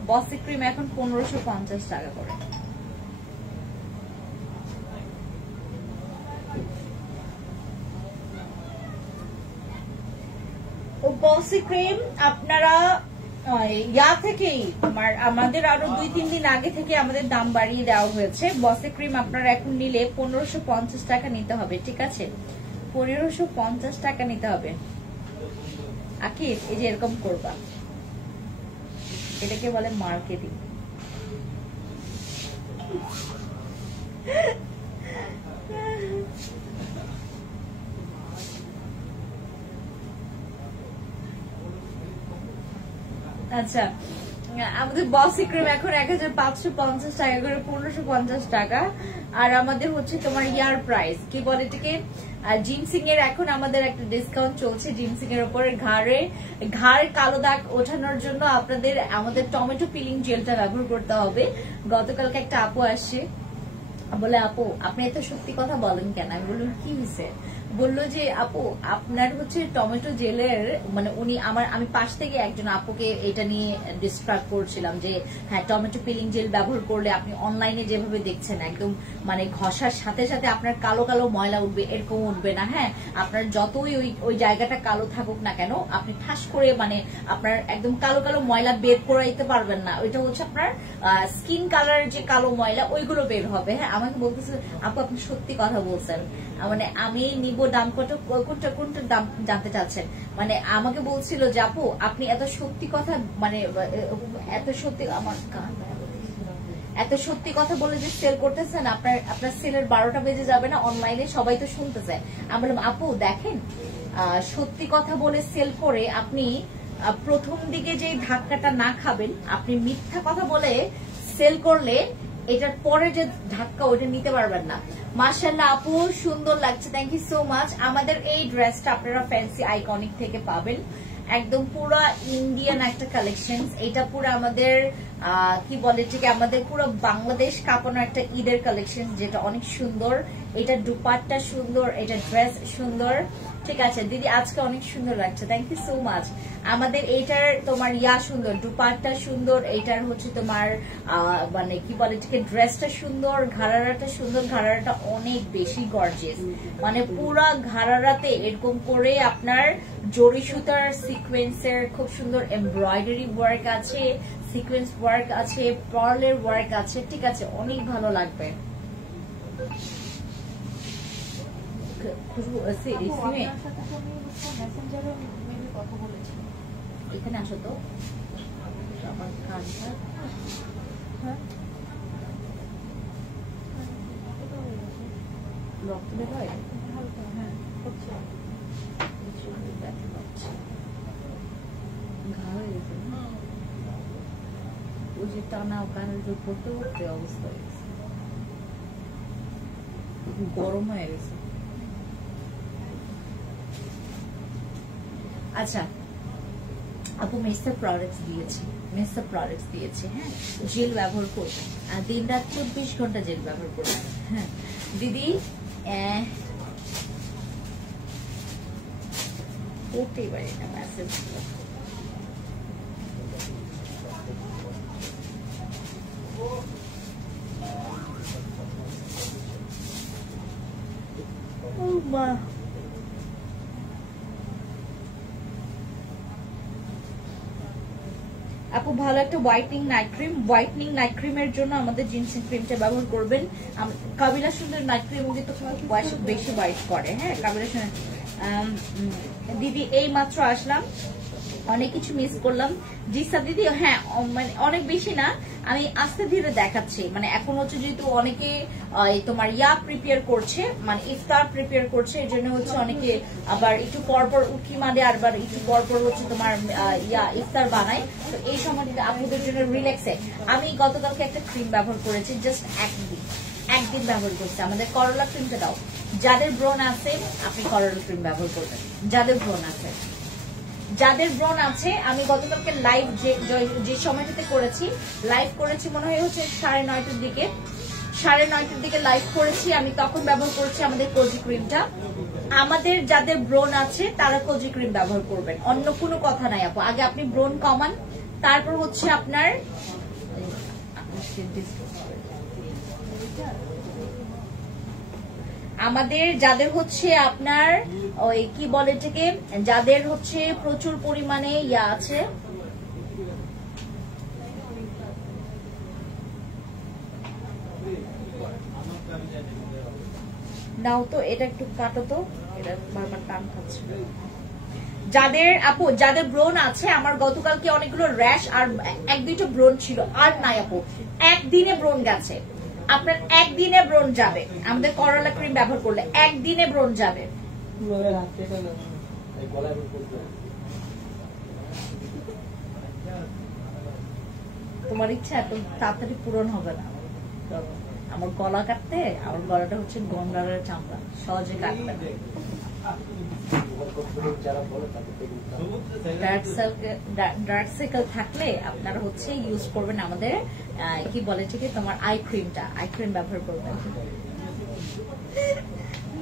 বসি ক্রিম এখন 1550 টাকা করে। বসি ক্রিম আপনারা ইয়া থেকেই আমাদের আরো 2-3 দিন আগে থেকে আমাদের দাম বাড়িয়ে দেওয়া হয়েছে। বসি ক্রিম আপনারা এখন নিলে 1550 টাকা নিতে হবে, ঠিক আছে? 1550 টাকা নিতে হবে। আকিব এই যে এরকম করবা, এটাকে বলে মার্কেটিং। আচ্ছা, আমাদের বসি ক্রিম এখন 1550 টাকা করে, 1550 টাকা। আর আমাদের হচ্ছে তোমার ইয়ার প্রাইস কি বলে এটাকে, জিনসিং এর এখন আমাদের একটা ডিসকাউন্ট চলছে জিনসিং এর উপর। ঘাড়ে কালো দাগ ওঠানোর জন্য আপনাদের আমাদের টমেটো পিলিং জেলটা ব্যবহার করতে হবে। গতকালকে একটা আপু আসছে, বলে আপু আপনি এত সত্যি কথা বলেন কেন? আমি বললাম কি হয়েছে? বললো যে আপু আপনার হচ্ছে টমেটো জেলের মানে আমি পাশ থেকে একজন আপুকে এটা নিয়ে ডিসক্রাইব করছিলাম যে হ্যাঁ টমেটো পিলিং জেল ব্যবহার করলে আপনি অনলাইনে যেভাবে দেখছেন একদম মানে ঘষার সাথে সাথে আপনার কালো কালো ময়লা উঠবে, এরকম উঠবে না। হ্যাঁ আপনার যতই ওই জায়গাটা কালো থাকুক না কেন আপনি ঠাস করে মানে আপনার একদম কালো কালো ময়লা বের করাইতে পারবেন না। ওইটা হচ্ছে আপনার স্কিন কালারের যে কালো ময়লা ওইগুলো বের হবে। হ্যাঁ আমাকে বলতেছে আপু আপনি সত্যি কথা বলছেন, মানে আমি নিব দাম কোনটা দাম জানতে চাচ্ছেন। মানে আমাকে বলছিল যে আপু আপনি এত সত্যি কথা মানে এত সত্যি আমার এত সত্যি কথা বলে যে সেল করতেছেন, আপনার সেলের 12টা বেজে যাবে না? অনলাইনে সবাই তো শুনতেছে। আমি বললাম আপু দেখেন সত্যি কথা বলে সেল করে আপনি প্রথম দিকে যে ধাক্কাটা না খাবেন, আপনি মিথ্যা কথা বলে সেল করলে এটার পরে যে ধাক্কা ওটা নিতে পারবেন না। মাশাআল্লাহ আপু সুন্দর লাগছে, থ্যাংক ইউ সো মাচ। আমাদের এই ড্রেসটা আপনারা ফ্যান্সি আইকনিক থেকে পাবেন, একদম পুরো ইন্ডিয়ান একটা কালেকশন। এটা পুরো আমাদের কি বলে এটাকে আমাদের পুরো বাংলাদেশ কাঁপানো একটা ঈদের কালেকশন, যেটা অনেক সুন্দর। এটা দুপাট্টা সুন্দর, এটা ড্রেস সুন্দর, ঠিক আছে দিদি আজকে অনেক সুন্দর লাগছে, থ্যাংক ইউ সো মাচ। আমাদের এইটার তোমার ইয়া সুন্দর, দুপাট্টা সুন্দর, এইটার হচ্ছে তোমার মানে কি বলে এটাকে ড্রেসটা সুন্দর, ঘাড়ারাটা সুন্দর, ঘাড়ারাটা অনেক বেশি গর্জিয়াস। মানে পুরা ঘাড়ারাতে এরকম করে আপনার জরি সুতার সিকোয়েন্সের খুব সুন্দর এমব্রয়ডারি ওয়ার্ক আছে, সিকোয়েন্স ওয়ার্ক আছে, পার্লের ওয়ার্ক আছে, ঠিক আছে অনেক ভালো লাগবে। এখানে আসো তো আমার কানটা রক্ত বের হয়, ঘা হয়ে গেছে, ওই যে টানা কানের জোর করতে করতে অবস্থা হয়ে গেছে, গরম হয়ে গেছে। আচ্ছা আপু মেসা প্রোডাক্টস দিয়েছে, হ্যাঁ জেল ব্যবহার করবে আর দিন রাত 24 ঘন্টা জেল ব্যবহার করবে। হ্যাঁ দিদি করতেই পারি না মেসেজ। আপু ভালো একটা হোয়াইটনিং নাইট ক্রিমের জন্য আমাদের জিনসিং ক্রিমটা ব্যবহার করবেন। কাবিলা সুন্দর নাইট ক্রিম কিন্তু বেশি হোয়াইট করে। হ্যাঁ কাবিলা সুন্দর দিদি এই মাত্র আসলাম, অনেক কিছু মিস করলাম। জি সাব দিদি হ্যাঁ মানে অনেক বেশি না, আমি আস্তে ধীরে দেখাচ্ছি। মানে এখন হচ্ছে যেহেতু অনেকে তোমার ইয়া প্রিপেয়ার করছে, মানে ইফতার প্রিপেয়ার করছে, এই জন্য হচ্ছে অনেকে আবার একটু পরপর উকি মারে, আবার একটু পরপর হচ্ছে তোমার ইয়া ইফতার বানায়। তো এই সময় আপনাদের জন্য রিল্যাক্সে আমি গতকালকে একটা ক্রিম ব্যবহার করেছি, জাস্ট একদিন ব্যবহার করছি। আমাদের করলা ক্রিমটা দাও, যাদের ব্রণ আছে আপনি করলা ক্রিম ব্যবহার করবেন, যাদের ব্রণ আছে। আমি গতকালকে লাইভ যে সময়টাতে করেছি, লাইভ করেছি মনে হয় হচ্ছে 9:30টার দিকে লাইভ করেছি আমি, তখন ব্যবহার করছি আমাদের কোজি ক্রিমটা। আমাদের যাদের ব্রণ আছে তারা কোজি ক্রিম ব্যবহার করবেন, অন্য কোনো কথা নাই আপু। আগে আপনি ব্রণ কমান, তারপর হচ্ছে আপনার আমাদের যাদের হচ্ছে আপনার ওই কি বলে এটাকে, যাদের হচ্ছে প্রচুর পরিমাণে ইয়া আছে, নাও তো এটা একটু কাটো তো, এটা বারবার টান খাচ্ছে। যাদের আপু যাদের ব্রণ আছে, আমার গতকালকে অনেকগুলো র্যাশ আর এক দুইটা ব্রণ ছিল, আর নাই আপু, একদিনে ব্রণ গেছে। আপনার একদিনে ব্রণ যাবে আমাদের করলা ক্রিম ব্যবহার করলে, একদিনে ব্রণ যাবে। তোমার ইচ্ছা এত তাড়াতাড়ি পূরণ হবে না। আমার গলা কাটতে, আমার গলাটা হচ্ছে গন্ডারের চামড়া, সহজে কাটবে না। ডার্ক সার্কেল থাকলে আপনারা হচ্ছে ইউজ করবেন আমাদের কি বলে ঠিক তোমার আই ক্রিমটা, আই ক্রিম ব্যবহার করবেন।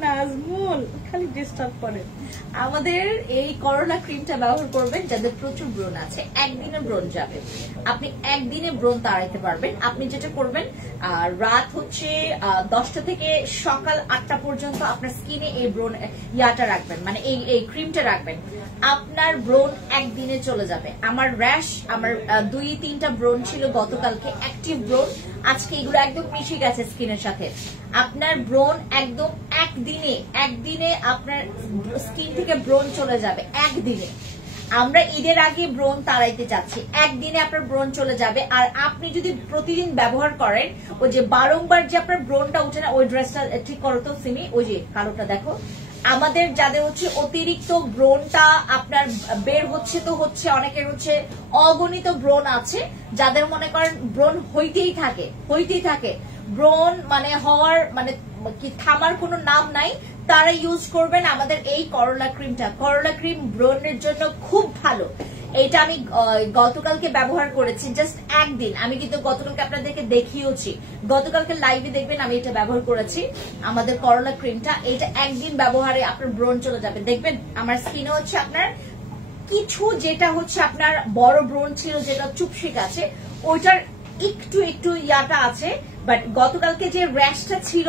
নাজমুল খালি ডিস্টার্ব করে। আমাদের এই করলা ক্রিমটা ব্যবহার করবেন যাদের প্রচুর ব্রণ আছে, একদিনে ব্রণ যাবে। আপনি একদিনে ব্রণ তাড়াইতে পারবেন। আপনি যেটা করবেন, রাত হচ্ছে 10টা থেকে সকাল 8টা পর্যন্ত আপনার স্কিনে এই ব্রণ ইয়াটা রাখবেন, মানে এই ক্রিমটা রাখবেন, আপনার ব্রণ একদিনে চলে যাবে। আমার র্যাশ, আমার 2-3টা ব্রণ ছিল গতকালকে, অ্যাক্টিভ ব্রণ, আজকে এগুলো একদম মিশে গেছে স্কিনের সাথে। আপনার ব্রণ একদম একদিনে আপনার স্কিন থেকে ব্রণ চলে যাবে, একদিনে। আমরা ঈদের আগে ব্রণ তাড়াইতে চাচ্ছি, একদিনে আপনার ব্রণ চলে যাবে। আর আপনি যদি প্রতিদিন ব্যবহার করেন, ওই যে বারংবার যে আপনার ব্রণটা উঠে না, ওই ড্রেসটা ঠিক করো তো সিমি, ওই যে কালোটা দেখো। আমাদের যাদের হচ্ছে অতিরিক্ত ব্রণটা আপনার বের হচ্ছে, তো হচ্ছে অনেকের হচ্ছে অগণিত ব্রণ আছে, যাদের মনে করেন ব্রণ হইতেই থাকে, ব্রণ মানে হওয়ার মানে কি থামার কোনো নাম নাই, তারা ইউজ করবেন আমাদের এই করলা ক্রিমটা। করলা ক্রিম ব্রণের জন্য খুব ভালো। এটা আমি গতকালকে ব্যবহার করেছি, জাস্ট একদিন। আমি কিন্তু গতকালকে আপনাদেরকে দেখিয়েছি, গতকালকে লাইভে দেখবেন আমি এটা ব্যবহার করেছি, আমাদের করলা ক্রিমটা। এটা একদিন ব্যবহারে আপনার ব্রণ চলে যাবে। দেখবেন আমার স্কিনে হচ্ছে আপনার কিছু যেটা হচ্ছে আপনার বড় ব্রণ ছিল, যেটা চুপসে গেছে, ওইটার একটু ইয়াটা আছে। বাট গতকালকে যে র্যাশটা ছিল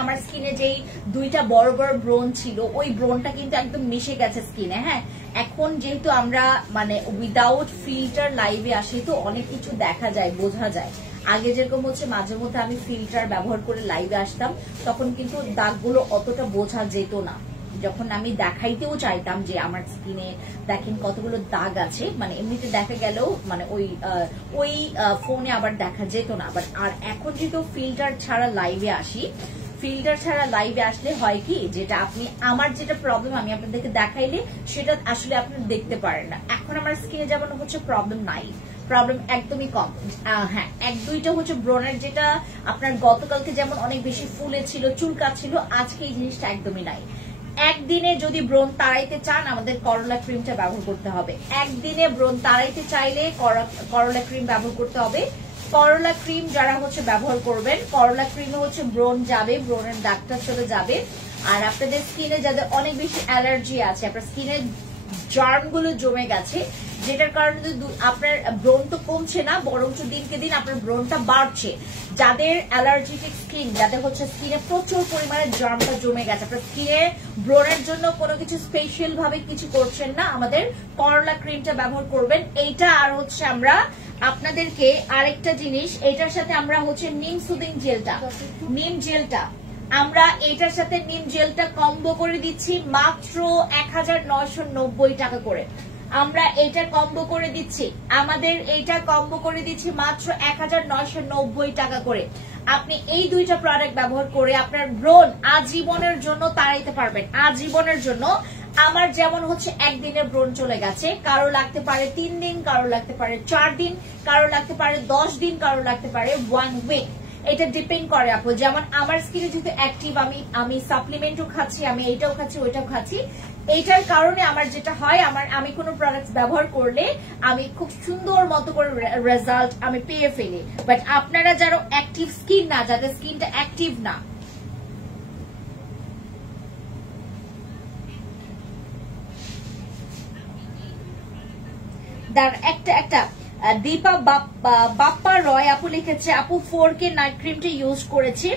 আমার স্কিনে, যেই 2টা বড় বড় ব্রণ ছিল, ওই ব্রণটা কিন্তু একদম মিশে গেছে স্কিনে। হ্যাঁ, এখন যেহেতু আমরা মানে উইদাউট ফিল্টার লাইভে আসি, তো অনেক কিছু দেখা যায়, বোঝা যায়। আগে যেরকম হচ্ছে মাঝে মধ্যে আমি ফিল্টার ব্যবহার করে লাইভে আসতাম, তখন কিন্তু দাগগুলো অতটা বোঝা যেত না। যখন আমি দেখাইতেও চাইতাম যে আমার স্কিনে দেখেন কতগুলো দাগ আছে, মানে এমনিতে দেখা গেলেও মানে ওই ফোনে আবার দেখা যেত না। বাট আর এখন যেহেতু ফিল্টার ছাড়া লাইভে আসি, ফিল্টার ছাড়া লাইভে আসলে হয় কি, যেটা আপনি আমার যেটা প্রবলেম আমি আপনাদেরকে দেখাইলে সেটা আসলে আপনি দেখতে পারেন না। এখন আমার স্কিনে যেমন হচ্ছে প্রবলেম নাই, প্রবলেম একদমই কম। হ্যাঁ, 1-2টা হচ্ছে ব্রণের, যেটা আপনার গতকালকে যেমন অনেক বেশি ফুলে ছিল, চুলকা ছিল, আজকে এই জিনিসটা একদমই নাই। একদিনে যদি ব্রণ তাড়াইতে চান, আমাদের করলা ক্রিমটা ব্যবহার করতে হবে। একদিনে ব্রণ তাড়াইতে চাইলে করলা ক্রিম ব্যবহার করতে হবে। করলা ক্রিম যারা হচ্ছে ব্যবহার করবেন, করলা ক্রিমে হচ্ছে ব্রণ যাবে, ব্রণের দাগটা চলে যাবে। আর আপনাদের স্কিনে যাদের অনেক বেশি অ্যালার্জি আছে, আপনার স্কিনে জার্মগুলো জমে গেছে, যেটার কারণে আপনার ব্রণ তো কমছে না, বরঞ্চ দিনকে দিন আপনার ব্রণটা বাড়ছে। যাদের অ্যালার্জিটিক স্কিন, যাদের হচ্ছে স্কিনে প্রচুর পরিমাণে জার্মটা জমে গেছে, আপনার স্কিনে ব্রণের জন্য কোনো কিছু স্পেশাল ভাবে কিছু করছেন না, আমাদের করলা ক্রিমটা ব্যবহার করবেন। এইটা আর হচ্ছে আমরা আপনাদেরকে আরেকটা জিনিস, এটার সাথে আমরা হচ্ছে নিম সুদিং জেলটা, নিম জেলটা আমরা এটার সাথে নিম জেলটা কম্বো করে দিচ্ছি মাত্র 1990 টাকা করে। আমরা এটা কম্বো করে দিচ্ছি, আমাদের এটা কম্বো করে দিচ্ছি মাত্র 1990 টাকা করে। আপনি এই 2টা প্রোডাক্ট ব্যবহার করে আপনার ব্রণ আজীবনের জন্য তাড়াইতে পারবেন, আজীবনের জন্য। আমার যেমন হচ্ছে একদিনের ব্রণ চলে গেছে, কারো লাগতে পারে 3 দিন, কারো লাগতে পারে 4 দিন, কারো লাগতে পারে 10 দিন, কারো লাগতে পারে 1 উইক। এটা ডিপেন্ড করে আপু। যেমন আমার স্কিনে যেহেতু অ্যাক্টিভ, আমি সাপ্লিমেন্টও খাচ্ছি, আমি এইটাও খাচ্ছি, ওইটাও খাচ্ছি, এইটার কারণে আমার যেটা হয়, আমি কোনো প্রোডাক্ট ব্যবহার করলে আমি খুব সুন্দর মতো করে রেজাল্ট আমি পেয়ে ফেলি। বাট আপনারা যারা অ্যাক্টিভ স্কিন না, যাদের স্কিনটা অ্যাক্টিভ না, একটা দীপা বাপ্পা রয় আপু লিখেছে, আপু 4K নাইট ক্রিমটা ইউজ করেছি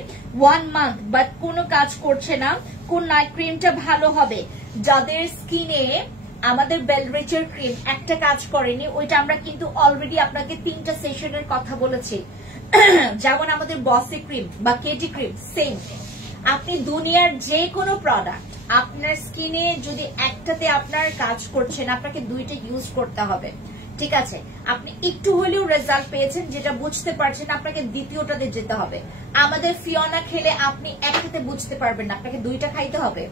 1 মান্থ, বাট কোনো কাজ করছে না, কোন নাইট ক্রিমটা ভালো হবে? যাদের স্কিনে আমাদের বেলরিচের ক্রিম একটা কাজ করেনি, ওইটা আমরা কিন্তু অলরেডি আপনাকে 3টা সেশনের কথা বলেছি। যেমন আমাদের বসি ক্রিম বা কেটি ক্রিম সেম। আপনি দুনিয়ার যে কোনো প্রোডাক্ট আপনার স্কিনে যদি একটাতে আপনার কাজ করছে না, আপনাকে 2টা ইউজ করতে হবে, ঠিক আছে? আপনি একটু হলেও রেজাল্ট পেয়েছেন, যেটা বুঝতে পারছেন, আপনাকে দ্বিতীয়টাতে যেতে হবে। আমাদের ফিওনা খেলে আপনি একটাতে বুঝতে পারবেন না, আপনাকে 2টা খাইতে হবে,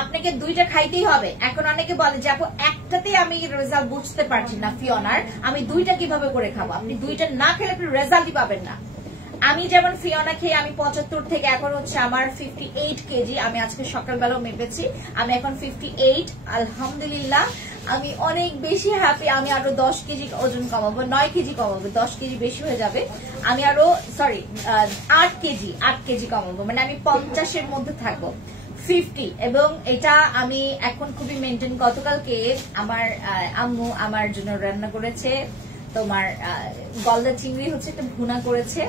আপনাকে 2টা খাইতেই হবে। এখন অনেকে বলে যে আপু একটাতে আমি রেজাল্ট বুঝতে পারছি না ফিওনার, আমি 2টা কিভাবে করে খাবো? আপনি 2টা না খেলে আপনি রেজাল্টই পাবেন না। আমি যেমন ফিওনা খেয়ে আমি 75 থেকে এখন হচ্ছে আমার 58 কেজি, আমি আজকে সকালবেলাও মেপেছি, আমি এখন 58। আলহামদুলিল্লাহ আমি অনেক বেশি হ্যাপি। আমি আরো 10 কেজি ওজন কমাবো, 9 কেজি কমাবো, 10 কেজি বেশি হয়ে যাবে। আমি আরো 8 কেজি কমাবো, মানে আমি 50-এর মধ্যে থাকবো, 50। এবং এটা আমি এখন খুবই মেনটেন। গতকালকে আমার আম্মু আমার জন্য রান্না করেছে তোমার গলদা চিংড়ি হচ্ছে একটা ভুনা করেছে,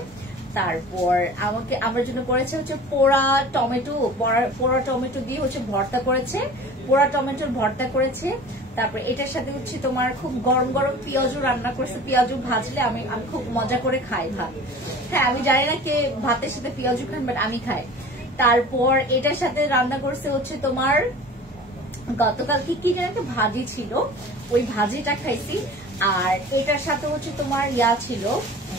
তারপর আমাকে আমার জন্য করেছে হচ্ছে পোড়া টমেটো দিয়ে হচ্ছে ভর্তা করেছে, পোড়া টমেটোর ভর্তা করেছে। তারপর এটার সাথে হচ্ছে তোমার খুব গরম গরম পেঁয়াজু রান্না করেছে, পেঁয়াজু ভাজলে আমি খুব মজা করে খাই ভাত। হ্যাঁ, আমি জানি না কে ভাতের সাথে পেঁয়াজু খান, বাট আমি খাই। তারপর এটার সাথে রান্না করছে হচ্ছে তোমার গতকালকে কি যেন একটা ভাজি ছিল, ওই ভাজিটা খাইছি। আর এটার সাথে হচ্ছে তোমার ছিল,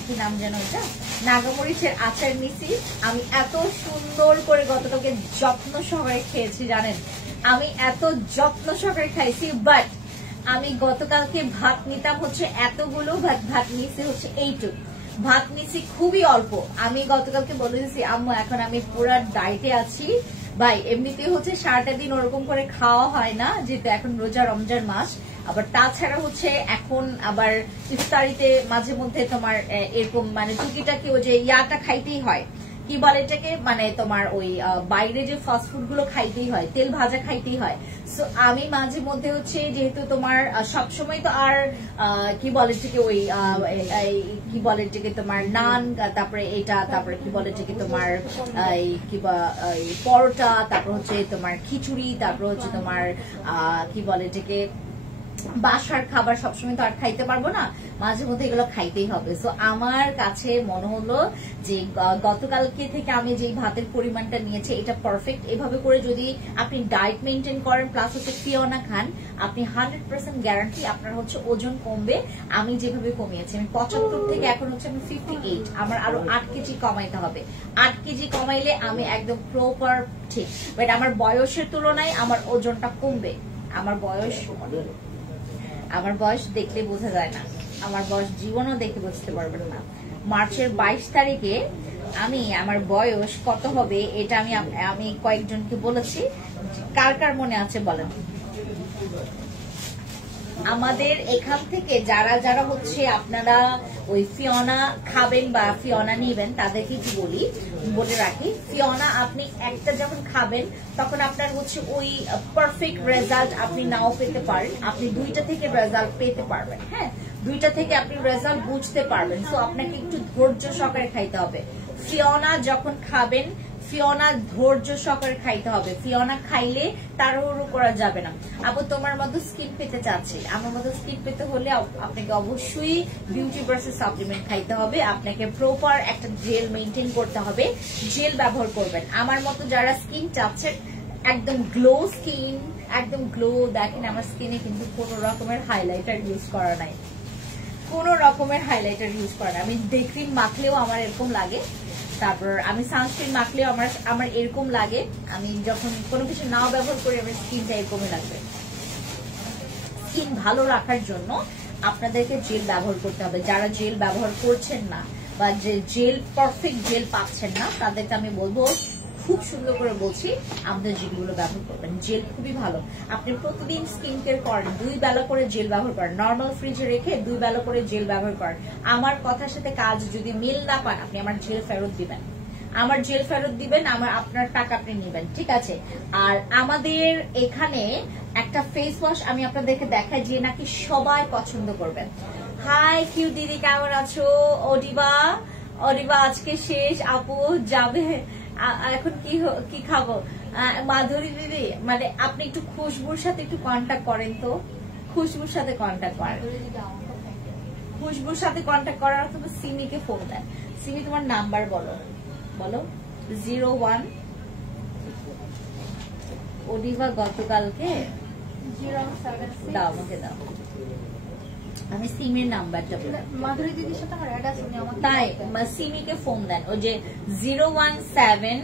কি নাম যেন, এটা নাগামরিচের আচার নিছি। আমি এত সুন্দর করে গতকালকে যত্ন সহকারে খেয়েছি, জানেন আমি এত যত্ন সহকারে খাইছি। বাট আমি গতকালকে ভাত নিতাম হচ্ছে এতগুলো, ভাত নিছি হচ্ছে এইটুকু, ভাত নিছি খুবই অল্প। আমি গতকালকে বলে দিয়েছি আম্মু এখন আমি পুরো ডায়েটে আছি ভাই। এমনিতে হচ্ছে সারাটা দিন ওরকম করে খাওয়া হয় না, যেহেতু এখন রোজা রমজান মাস। আবার তাছাড়া হচ্ছে এখন আবার ইফতারিতে মাঝে মধ্যে তোমার এরকম মানে টুকিটাকি ওই যে ইয়াটা খাইতেই হয়, কি বলে এটাকে, মানে তোমার ওই বাইরে যে ফাস্ট ফুড গুলো খাইতেই হয়, তেল ভাজা খাইতেই হয়। সো আমি মাঝে মধ্যে হচ্ছে যেহেতু তোমার সবসময় তো আর কি বলে এটাকে ওই কি বলে এটাকে তোমার নান, তারপরে এটা, তারপরে কি বলে এটাকে তোমার পরোটা, তারপর হচ্ছে তোমার খিচুড়ি, তারপর হচ্ছে তোমার কি বলে এটাকে বাসার খাবার সবসময় তো আর খাইতে পারবো না, মাঝে মধ্যে এগুলো খাইতেই হবে। সো আমার কাছে মনে হলো যে গতকালকে থেকে আমি যে ভাতের পরিমাণটা নিয়েছি এটা পারফেক্ট। এভাবে করে যদি আপনি ডায়েট মেনটেন করেন প্লাস হচ্ছে ফিওনা খান, আপনি 100% গ্যারান্টি আপনার হচ্ছে ওজন কমবে। আমি যেভাবে কমিয়েছি, আমি 75 থেকে এখন হচ্ছে আমি 58, আমার আরো 8 কেজি কমাইতে হবে। 8 কেজি কমাইলে আমি একদম প্রপার ঠিক, বাট আমার বয়সের তুলনায় আমার ওজনটা কমবে। আমার বয়স দেখলে বোঝা যায় না, আমার বয়স জীবনও দেখে বুঝতে পারবেন না। মার্চের 22 তারিখে আমার বয়স কত হবে এটা আমি কয়েকজনকে বলেছি, কার কার মনে আছে বলেন? আমাদের এখান থেকে যারা যারা হচ্ছে আপনারা ওই ফিওনা খাবেন বা ফিওনা নিবেন তাদেরকে কি বলে রাখি, ফিওনা আপনি একটা যখন খাবেন তখন আপনার হচ্ছে ওই পারফেক্ট রেজাল্ট আপনি নাও পেতে পারেন, আপনি 2টা থেকে রেজাল্ট পেতে পারবেন। হ্যাঁ, 2টা থেকে আপনি রেজাল্ট বুঝতে পারবেন। সো আপনাকে একটু ধৈর্য সহকারে খাইতে হবে। ফিওনা যখন খাবেন, ফিওনা ধৈর্য সহকারে খাইতে হবে। ফিওনা খাইলে তাড়াহুড়ো করা যাবে না। আপু তোমার মতো স্কিন পেতে চাচ্ছি, আমার মতো স্কিন পেতে হলে আপনাকে অবশ্যই বিউটি ভার্সেস সাপ্লিমেন্ট খাইতে হবে, আপনাকে প্রপার একটা জেল মেনটেন করতে হবে, জেল ব্যবহার করবেন। আমার মতো যারা স্কিন চাচ্ছেন একদম গ্লো স্কিন, একদম গ্লো, দেখেন আমার স্কিনে কিন্তু কোনো রকমের হাইলাইটার ইউজ করা নাই, কোনো রকমের হাইলাইটার ইউজ করা নাই। আমি ডে ক্রিম মাখলেও আমার এরকম লাগে, তারপর আমি সানস্ক্রিন মাখলেও আমার এরকম লাগে। আমি যখন কোনো কিছু নাও ব্যবহার করি আমার স্কিনটা এরকমই লাগবে। স্কিন ভালো রাখার জন্য আপনাদেরকে জেল ব্যবহার করতে হবে। যারা জেল ব্যবহার করছেন না বা যে জেল পারফেক্ট জেল পাচ্ছেন না তাদেরকে আমি বলবো, খুব সুন্দর করে বলছি, আমাদের জেলগুলো ব্যবহার করবেন। জেল খুবই ভালো। আপনি প্রতিদিন স্কিন কেয়ার করেন, 2 বেলা করে জেল ব্যবহার করেন, নর্মাল ফ্রিজে রেখে 2 বেলা করে জেল ব্যবহার করেন। আমার কথার সাথে কাজ যদি মিল না পান আপনি আমার জেল ফেরত দিবেন, আপনার টাকা আপনি নেবেন, ঠিক আছে? আর আমাদের এখানে একটা ফেস ওয়াশ আমি আপনাদেরকে দেখাই যে নাকি সবাই পছন্দ করবেন, হাই কিউ দিদি, কেমন আছো? অডিবা আজকে শেষ, আপু যাবে এখন। কি খাবো? মাধুরী দিদি, মানে আপনি একটু খুশবুর সাথে একটু কন্ট্যাক্ট করেন তো, খুশবুর সাথে কন্ট্যাক্ট করেন। খুশবুর সাথে কন্ট্যাক্ট করার অথবা সিমিকে ফোন দেন। সিমি তোমার নাম্বার বলো 01। অডিবা গতকালকে দাও, আমাকে দাও, আমি সিমের নাম্বারটা বলি। মাধুরী দিদির সাথে আমার অ্যাড আছে, উনি আমাকে তাই সিমিকে ফোন দেন, ওই যে 017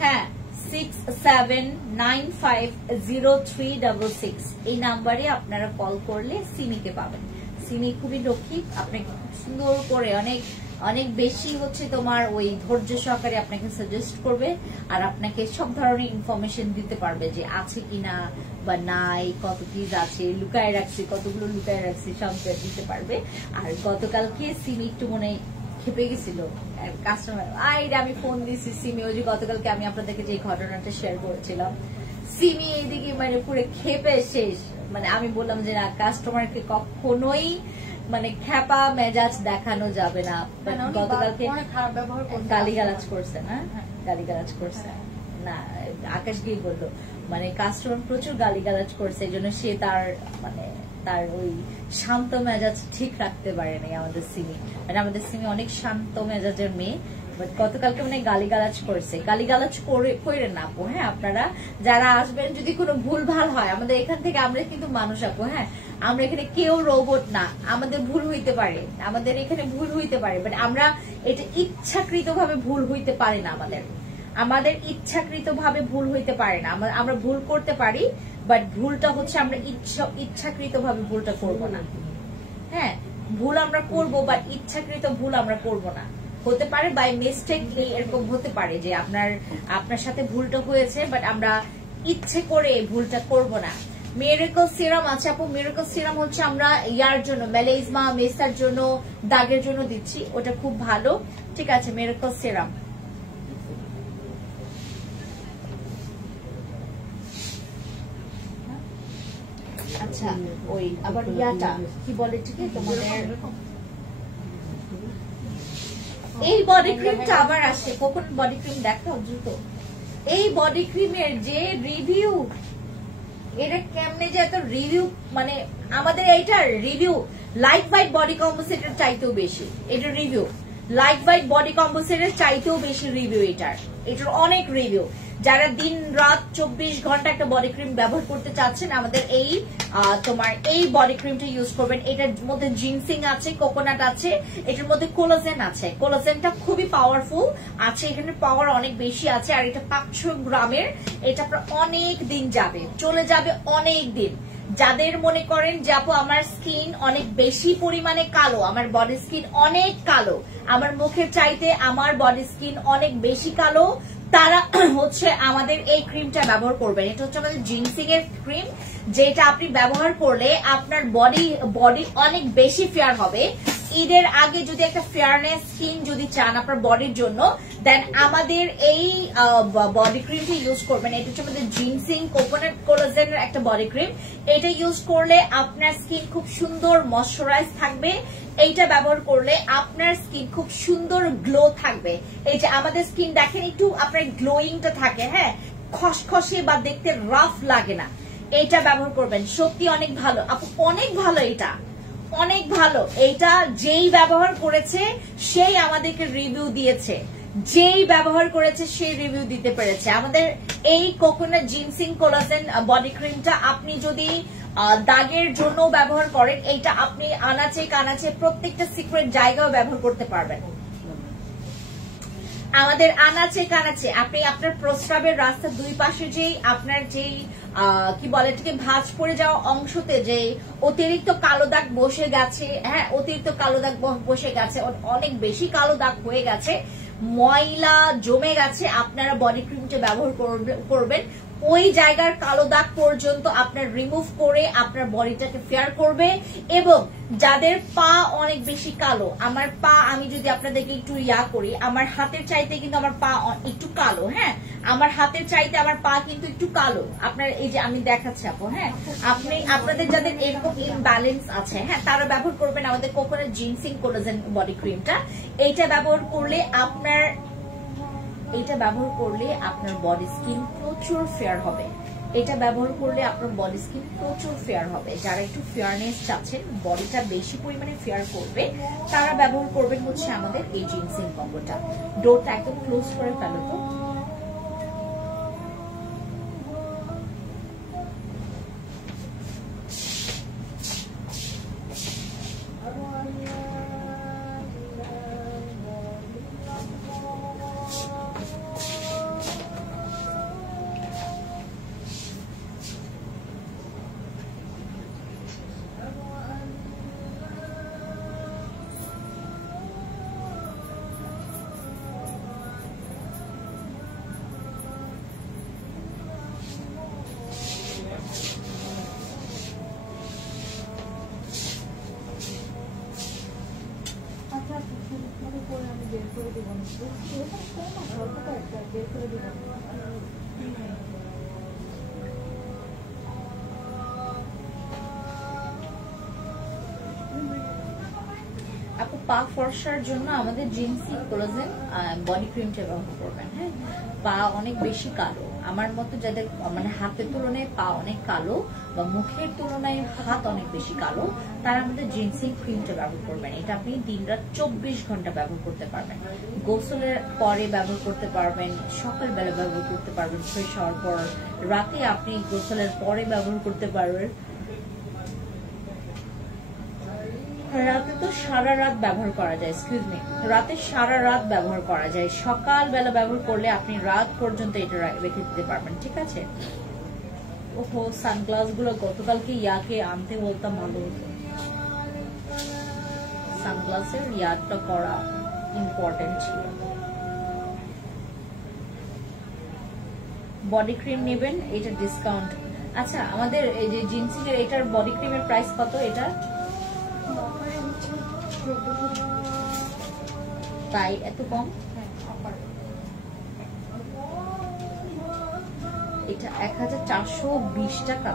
হ্যাঁ 67950366 এই নাম্বারে আপনারা কল করলে সিমিকে পাবেন। সিমি খুবই লক্ষ্মী, আপনাকে খুব সুন্দর করে অনেক অনেক বেশি হচ্ছে তোমার ওই ধৈর্য সহকারে আপনাকে সাজেস্ট করবে, আর আপনাকে সব ধরনের ইনফরমেশন দিতে পারবে যে আছে কিনা বা নাই, কত পিস আছে, লুকায় রাখছি, কতগুলো লুকায় রাখছি, সব দিতে পারবে। আর গতকালকে সিমি একটু মনে খেপে গেছিল কাস্টমার, আমি ফোন দিয়েছি সিমি, ওই যে গতকালকে আমি আপনাদেরকে যে ঘটনাটা শেয়ার করেছিলাম, সিমি এইদিকে মানে পুরো খেপে শেষ। মানে আমি বললাম যে না, কাস্টমারকে কখনোই মানে খেপা মেজাজ দেখানো যাবে না। গতকালকে গালিগালাজ করছে না, গালিগালাজ করছে না, আকাশ গিয়ে বললো মানে কাস্টমার প্রচুর গালিগালাজ করছে, এই জন্য সে তার ওই শান্ত মেজাজ ঠিক রাখতে পারেনি আমাদের সিমি। মানে আমাদের সিমি অনেক শান্ত মেজাজের মেয়ে, গতকালকে মানে গালিগালাজ করছে। গালিগালাজ করেন না আপু, হ্যাঁ আপনারা যারা আসবেন যদি কোনো ভুল ভাল হয়, আমাদের এখান থেকে আমরা কিন্তু মানুষ আপু, হ্যাঁ আমরা এখানে কেউ রোবট না, আমাদের ভুল হইতে পারে, আমাদের এখানে ভুল হইতে পারে, বাট আমরা এটা ইচ্ছাকৃত ভাবে ভুল হইতে পারে না, আমাদের ইচ্ছাকৃত ভাবে ভুল হইতে পারে না। আমরা ভুল করতে পারি, বাট ভুলটা হচ্ছে আমরা ইচ্ছাকৃত ভাবে ভুলটা করব না। হ্যাঁ ভুল আমরা করব, বাট ইচ্ছাকৃত ভুল আমরা করব না। হতে পারে বাই মিস্টেকলি এরকম হতে পারে যে আপনার সাথে ভুলটা হয়েছে, বাট আমরা ইচ্ছে করে ভুলটা করব না। মিরাকল সিরাম আছে আপু, মিরাকল সিরাম হচ্ছে আমরা ইয়ার জন্য, মেলেজমা মেসার জন্য, দাগের জন্য দিচ্ছি, ওটা খুব ভালো। ঠিক আছে, মিরাকল সিরাম। আচ্ছা ওই আবার ইয়াটা কি বলে, ঠিক আছে তোমাদের এই বডি ক্রিমটা আবার আসছে, কোকোনাট বডি ক্রিম দেখাও দ্রুত। এই বডি ক্রিমের যে রিভিউ, এটা কেমনে যে এত রিভিউ, মানে আমাদের এইটার রিভিউ লাইট হোয়াইট বডি কম্পোজিটের চাইতেও বেশি, এটার রিভিউ লাইট হোয়াইট বডি কম্পোজিটের চাইতেও বেশি রিভিউ, এটার অনেক রিভিউ। যারা দিন রাত 24 ঘন্টা একটা বডি ক্রিম ব্যবহার করতে চাচ্ছেন, আমাদের এই এই বডি ক্রিমটা ইউজ করবেন। এটার মধ্যে জিনসিং আছে, কোকোনাট আছে, এটার মধ্যে কোলাজেন আছে। কোলাজেনটা খুবই পাওয়ারফুল আছে, এখানে পাওয়ার অনেক বেশি আছে, আর এটা 500 গ্রামের। এটা আপনার অনেক দিন যাবে, চলে যাবে অনেক দিন। যাদের মনে করেন যে আপু আমার স্কিন অনেক বেশি পরিমাণে কালো, আমার বডি স্কিন অনেক কালো, আমার মুখের চাইতে আমার বডি স্কিন অনেক বেশি কালো, তারা হচ্ছে আমাদের এই ক্রিমটা ব্যবহার করবেন। এটা হচ্ছে আমাদের জিনসিং এর ক্রিম, যেটা আপনি ব্যবহার করলে আপনার বডি অনেক বেশি ফেয়ার হবে। ঈদের আগে যদি একটা ফেয়ারনেস স্কিন যদি চান আপনার বডির জন্য, দেন আমাদের এই বডি ক্রিমটা ইউজ করবেন। এটা হচ্ছে আমাদের জিনসিং কোকোনাট কোলাজেনের একটা বডি ক্রিম। এটা ইউজ করলে আপনার স্কিন খুব সুন্দর ময়শ্চারাইজ থাকবে। এইটা ব্যবহার করলে আপনার স্কিন খুব সুন্দর গ্লো থাকবে। এই যে আমাদের স্কিন দেখেন একটু আপনার গ্লোয়িংটা থাকে, হ্যাঁ খসখসে বা দেখতে রাফ লাগে না। এইটা ব্যবহার করবেন, সত্যি অনেক ভালো আপু, অনেক ভালো, এটা অনেক ভালো। এইটা যেই ব্যবহার করেছে সেই আমাদেরকে রিভিউ দিয়েছে, যেই ব্যবহার করেছে সেই রিভিউ দিতে পেরেছে। আমাদের এই কোকোনাট জিনসিং কোলাজেন বডি ক্রিমটা আপনি যদি দাগের জন্য ব্যবহার করেন, এইটা আপনি আনাচে কানাচে প্রত্যেকটা সিক্রেট জায়গায় ব্যবহার করতে পারবেন। আমাদের আনাচে কানাচে আপনি আপনার প্রস্রাবের রাস্তার দুই পাশে যেই আপনার যেই কি বলে এটাকে ভাঁজ পড়ে যাওয়া অংশতে যে অতিরিক্ত কালো দাগ বসে গেছে, হ্যাঁ অতিরিক্ত কালো দাগ বসে গেছে, অনেক বেশি কালো দাগ হয়ে গেছে, ময়লা জমে গেছে, আপনারা বডি ক্রিমটা ব্যবহার করবেন। ওই জায়গার কালো দাগ পর্যন্ত আপনার রিমুভ করে আপনার বডিটাকে ফেয়ার করবে। এবং যাদের পা অনেক বেশি কালো, আমার পা আমি যদি আপনাদেরকে একটু করি, আমার হাতের চাইতে কিন্তু আমার পা একটু কালো, হ্যাঁ আমার হাতের চাইতে আমার পা কিন্তু একটু কালো। আপনার এই যে আমি দেখাচ্ছি আপু, হ্যাঁ আপনাদের যাদের এরকম ইমব্যালেন্স আছে, হ্যাঁ তারা ব্যবহার করবেন আমাদের কোকোনাট জিনসিং কোলাজেন বডি ক্রিমটা। এইটা ব্যবহার করলে আপনার বডি স্কিন প্রচুর ফেয়ার হবে। এটা ব্যবহার করলে আপনার বডি স্কিন প্রচুর ফেয়ার হবে। যারা একটু ফেয়ারনেস চাচ্ছেন, বডিটা বেশি পরিমাণে ফেয়ার করবে, তারা ব্যবহার করবেন হচ্ছে আমাদের এই জিনসিং কম্বোটা। ডোরটা একদম ক্লোজ করে ফেলো তো। আপু পা ফর্সার জন্য আমাদের জিনসি কোলাজেন বডি ক্রিমটা ব্যবহার করবেন। হ্যাঁ পা অনেক বেশি কালো, আমার মতো যাদের মানে হাতের তুলনায় পা অনেক কালো বা মুখের তুলনায় হাত অনেক বেশি কালো, তারা আমাদের জিনসিং ক্রিমটা ব্যবহার করবেন। এটা আপনি দিনরাত 24 ঘন্টা ব্যবহার করতে পারবেন। গোসলের পরে ব্যবহার করতে পারবেন, সকালবেলা ব্যবহার করতে পারবেন, ফ্রেশ হওয়ার পর, রাতে আপনি গোসলের পরে ব্যবহার করতে পারবেন। রাতে তো সারা রাত ব্যবহার করা যায়, রাতে সারা রাত ব্যবহার করা যায়। সকালবেলা ব্যবহার করলে আপনি রাত পর্যন্ত এটা রেখে দিতে পারবেন, ঠিক আছে। ওহো সানগ্লাস গুলো গতকালকে ইয়াকে আনতে বলতাম ভালো হতো। সানগ্লাসের ইয়ারটা করা ইম্পর্টেন্ট ছিল। বডি ক্রিম নেবেন, এটা ডিসকাউন্ট। আচ্ছা আমাদের এই যে জিনসিং এর এটার বডি ক্রিমের প্রাইস কত? এটা তাই এত কম? এটা 1420 টাকা।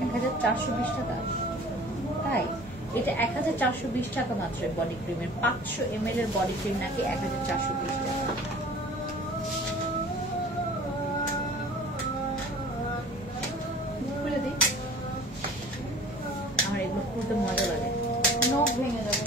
1420 টাকা, তাই এটা 1420 টাকা মাত্র বডি ক্রিমের। 500 ml এর বডি ক্রিম নাকি 1420 টাকা। আমার এগুলো খুলতে মজা লাগে, নখ ভেঙে যাবে।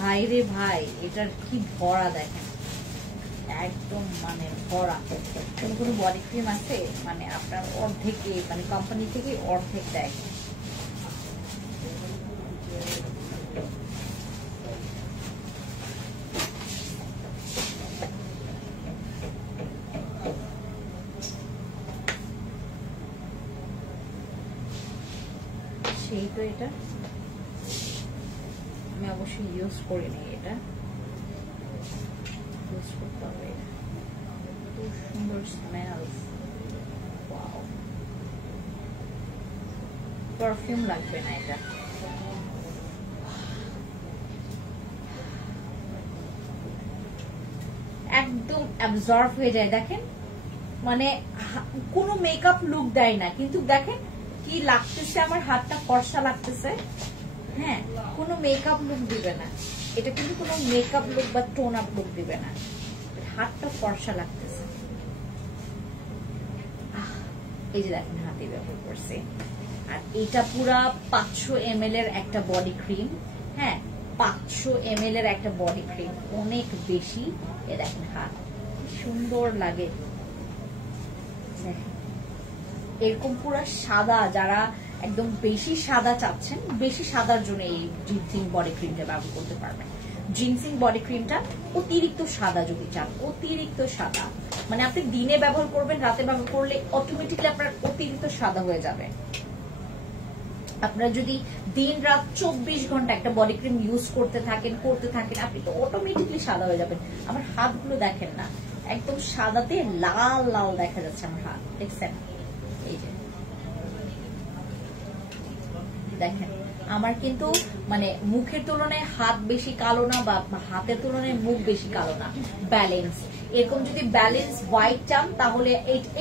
ভাই রে ভাই, এটার কি ভরা দেখেন, একদম মানে ভরা। কোনো বডি ক্রিম আছে মানে আপনার অর্ধেকে, মানে কোম্পানি থেকে অর্ধেক দেয়। সেই তো এটা আমি অবশ্যই ইউজ করিনি, এটা ইউজ করতে হবে। খুব সুন্দর স্মেল, ওয়াও। পারফিউম লাগবে না এটা। একদম অ্যাবজর্ব হয়ে যায়। দেখেন মানে কোনো মেকআপ লুক দেয় না, কিন্তু দেখেন কি লাগতেছে, আমার হাতটা ফর্সা লাগতেছে। হ্যাঁ, কোনো মেকআপ লুক দিবে না এটা, কিন্তু কোনো মেকআপ লুক বা টোন আপ লুক দিবে না, হাতটা ফর্সা লাগতেছে। এই যে দেখেন হাতে ব্যবহার করছি। আর এটা পুরা 500 ml এর একটা বডি ক্রিম। হ্যাঁ, 500 ml এর একটা বডি ক্রিম, অনেক বেশি। এ দেখেন হাত সুন্দর লাগে। এরকম পুরো সাদা, যারা একদম বেশি সাদা চাচ্ছেন, বেশি সাদার জন্য এই জিনসিং বডি ক্রিমটা ব্যবহার করতে পারবেন। জিনসিং বডি ক্রিমটা অতিরিক্ত সাদা যদি চান, অতিরিক্ত সাদা মানে আপনি দিনে ব্যবহার করবেন, রাতে ব্যবহার করলে অটোমেটিকলি আপনার অতিরিক্ত সাদা হয়ে যাবে। আপনারা যদি দিন রাত 24 ঘন্টা একটা বডি ক্রিম ইউজ করতে থাকেন আপনি তো অটোমেটিকলি সাদা হয়ে যাবেন। আমার হাতগুলো দেখেন না, একদম সাদাতে লাল লাল দেখা যাচ্ছে আমার হাত, দেখছেন? এই যে দেখেন, আমার কিন্তু মানে মুখের তুলনায় হাত বেশি কালো না, বা হাতের তুলনায় মুখ বেশি কালো না, ব্যালেন্স। এরকম যদি ব্যালেন্স হোয়াইট চান তাহলে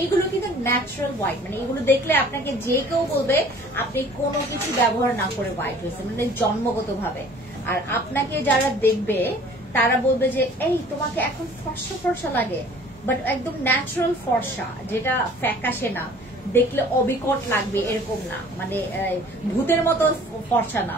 এইগুলো কিন্তু ন্যাচারাল হোয়াইট, মানে এগুলো দেখলে আপনাকে যে কেউ বলবে আপনি কোনো কিছু ব্যবহার না করে হোয়াইট হয়েছে, মানে জন্মগত ভাবে। আর আপনাকে যারা দেখবে তারা বলবে যে এই তোমাকে এখন ফর্সা ফর্সা লাগে, বাট একদম ন্যাচারাল ফর্সা, যেটা ফ্যাকাশে না, দেখলে অবিকট লাগবে এরকম না, মানে ভূতের মতো ফর্সা না,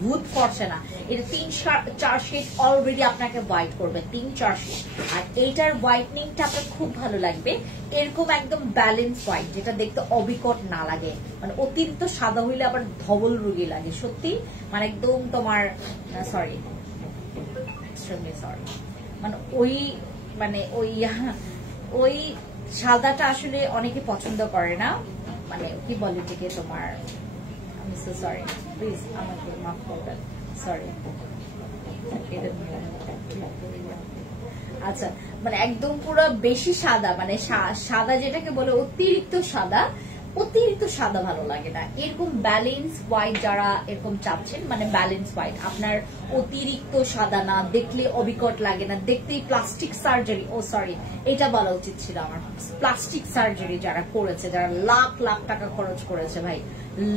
ভূত ফর্সা না। এটা 3-4 শেড অলরেডি আপনাকে হোয়াইট করবে, 3-4 শেড। আর এইটার হোয়াইটনিংটা আপনার খুব ভালো লাগবে, এরকম একদম ব্যালেন্স হোয়াইট, যেটা দেখতে অবিকট না লাগে। মানে অতিরিক্ত সাদা হইলে আবার ধবল রোগী লাগে সত্যি, মানে একদম তোমার সরি, মানে ওই সাদাটা আসলে অনেকে পছন্দ করে না, মানে কি বলে এটাকে তোমার, আমি সো সরি, প্লিজ আমাকে মাফ করবেন, সরি। আচ্ছা, মানে একদম পুরো বেশি সাদা, মানে সাদা যেটাকে বলে অতিরিক্ত সাদা, অতিরিক্ত সাদা ভালো লাগে না। এরকম ব্যালেন্স হোয়াইট যারা এরকম চাচ্ছেন, মানে ব্যালেন্স হোয়াইট, আপনার অতিরিক্ত সাদা না, দেখলে অবিকট লাগে না, দেখতেই প্লাস্টিক সার্জারি, ও সরি এটা বলা উচিত ছিল আমার, প্লাস্টিক সার্জারি যারা করেছে, যারা লাখ লাখ টাকা খরচ করেছে, ভাই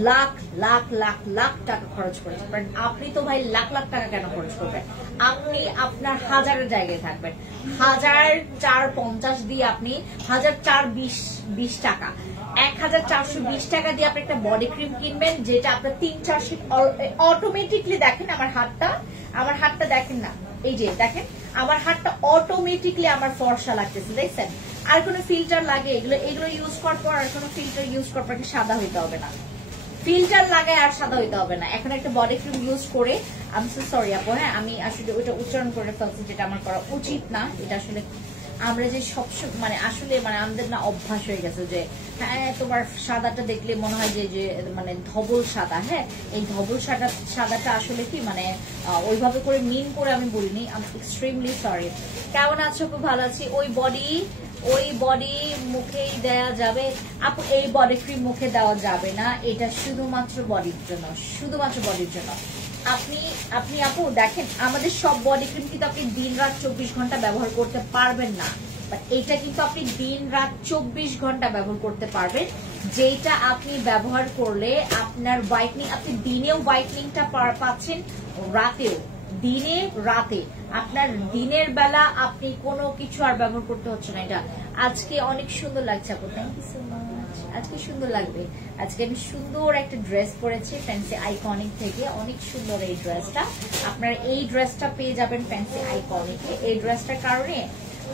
লাখ লাখ লাখ লাখ টাকা খরচ করেছে। আপনি তো ভাই লাখ লাখ টাকা কেন খরচ করবেন? আপনি আপনার হাজারের জায়গায় থাকবেন, 1450 দিয়ে আপনি 1420 টাকা, 1420 টাকা দিয়ে আপনি একটা বডি ক্রিম কিনবেন, যেটা আপনার 3-4 শেড অটোমেটিকলি। দেখেন আমার হাতটা দেখেন না, এই যে দেখেন আমার হাতটা অটোমেটিকলি আমার ফর্সা লাগতেছে, দেখছেন? আর কোনো ফিল্টার লাগে? এগুলো ইউজ করার পর আর কোনো ফিল্টার ইউজ করার পর সাদা হইতে হবে না, ফিল্টার লাগায় আর সাদা হইতে হবে না। এখন একটা বডি ক্রিম ইউজ করে, আমি সো সরি আপু, হ্যাঁ আমি আসলে ওইটা উচ্চারণ করে ফেলছি, যেটা আমার করা উচিত না। এটা আসলে আমরা যে সবসময় মানে আসলে মানে আমাদের না অভ্যাস হয়ে গেছে যে হ্যাঁ তোমার সাদাটা দেখলে মনে হয় যে মানে ধবল সাদা। হ্যাঁ, এই ধবল সাদাটা আসলে কি মানে ওইভাবে করে মিন করে আমি বলিনি, আমি এক্সট্রিমলি সরি। কেমন আছো? খুব ভালো আছি। ওই বডি মুখেই দেওয়া যাবে আপু? এই বডি ক্রিম মুখে দেওয়া যাবে না, এটা শুধুমাত্র বডির জন্য, শুধুমাত্র বডির জন্য। আপনি আপু দেখেন, আমাদের সব বডি ক্রিম কিন্তু আপনি দিন রাত 24 ঘন্টা ব্যবহার করতে পারবেন না, বাট এটা কিন্তু আপনি দিন রাত 24 ঘন্টা ব্যবহার করতে পারবেন, যেটা আপনি ব্যবহার করলে আপনার হোয়াইটনিং, আপনি দিনেও হোয়াইটনিংটা পাচ্ছেন, রাতেও, দিনে রাতে, আপনার দিনের বেলা আপনি কোনো কিছু আর ব্যবহার করতে হচ্ছে না। এটা আজকে অনেক সুন্দর লাগছে আপু, থ্যাংক ইউ সো মাচ। আজকে সুন্দর লাগবে, আজকে আমি সুন্দর একটা ড্রেস পরেছি ফ্যান্সি আইকনিক থেকে, অনেক সুন্দর এই ড্রেসটা। আপনার এই ড্রেসটা পেয়ে যাবেন ফ্যান্সি আইকনিকে। এই ড্রেসটার কারণে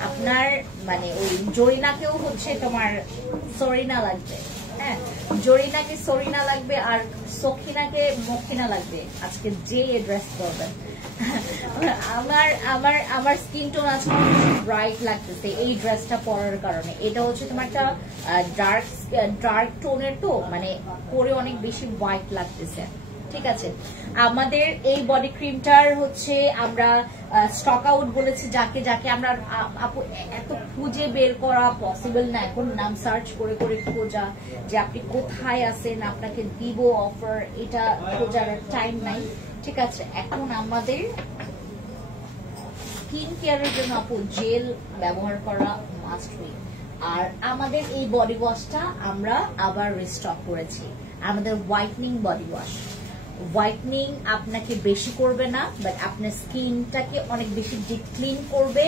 আপনার মানে ওই জরিনাকেও হচ্ছে তোমার সরিনা লাগবে, হ্যাঁ জরিনাকে সরিনা লাগবে, আর সখিনাকে মখিনা লাগবে আজকে যে ড্রেস করবেন। আমার স্কিন টোন আজকে ব্রাইট লাগতেছে এই ড্রেসটা পরার কারণে। এটা হচ্ছে তোমার একটা ডার্ক টোনের, তো মানে পরে অনেক বেশি হোয়াইট লাগতেছে, ঠিক আছে। আমাদের এই বডি ক্রিমটার হচ্ছে আমরা স্টক আউট বলেছি যাকে যাকে আমরা আপু এত খুঁজে বের করা পসিবল না এখন, নাম সার্চ করে করে খোঁজা যে আপনি কোথায় আছেন, আপনাকে দিব অফার, এটা খোঁজার টাইম নাই, ঠিক আছে। এখন আমাদের স্কিন কেয়ারের জন্য আপু জেল ব্যবহার করা মাস্ট বি। আর আমাদের এই বডি ওয়াশটা আমরা আবার রিস্টক করেছি, আমাদের হোয়াইটনিং বডি ওয়াশ। হোয়াইটনিং আপনাকে বেশি করবে না, বাট আপনার স্কিনটাকে অনেক বেশি ডিপ ক্লিন করবে।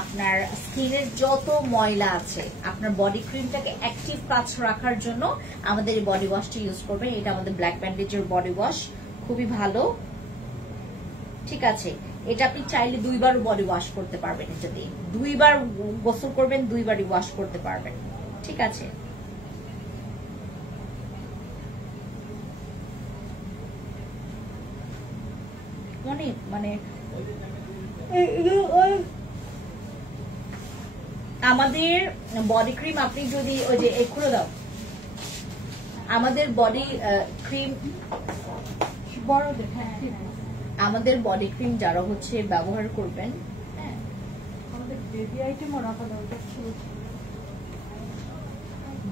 আপনার স্কিনের যত ময়লা আছে, আপনার বডি ক্রিমটাকে অ্যাক্টিভ কাজ রাখার জন্য আমাদের এই বডি ওয়াশটা ইউজ করবেন। এটা আমাদের ব্ল্যাক ব্যান্ডেজের বডি ওয়াশ, খুবই ভালো, ঠিক আছে। এটা আপনি চাইলে 2 বার বডি ওয়াশ করতে পারবেন, এটা দিয়ে 2 বার গোসল করবেন, 2 বারই ওয়াশ করতে পারবেন, ঠিক আছে। মানে আমাদের বডি ক্রিম আপনি যদি ওই যে খুলে দাও, আমাদের বডি ক্রিম বড়দের, হ্যাঁ আমাদের বডি ক্রিম যারা হচ্ছে ব্যবহার করবেন, আমাদের বেবি আইটেমও রাখা দরকার ছিল।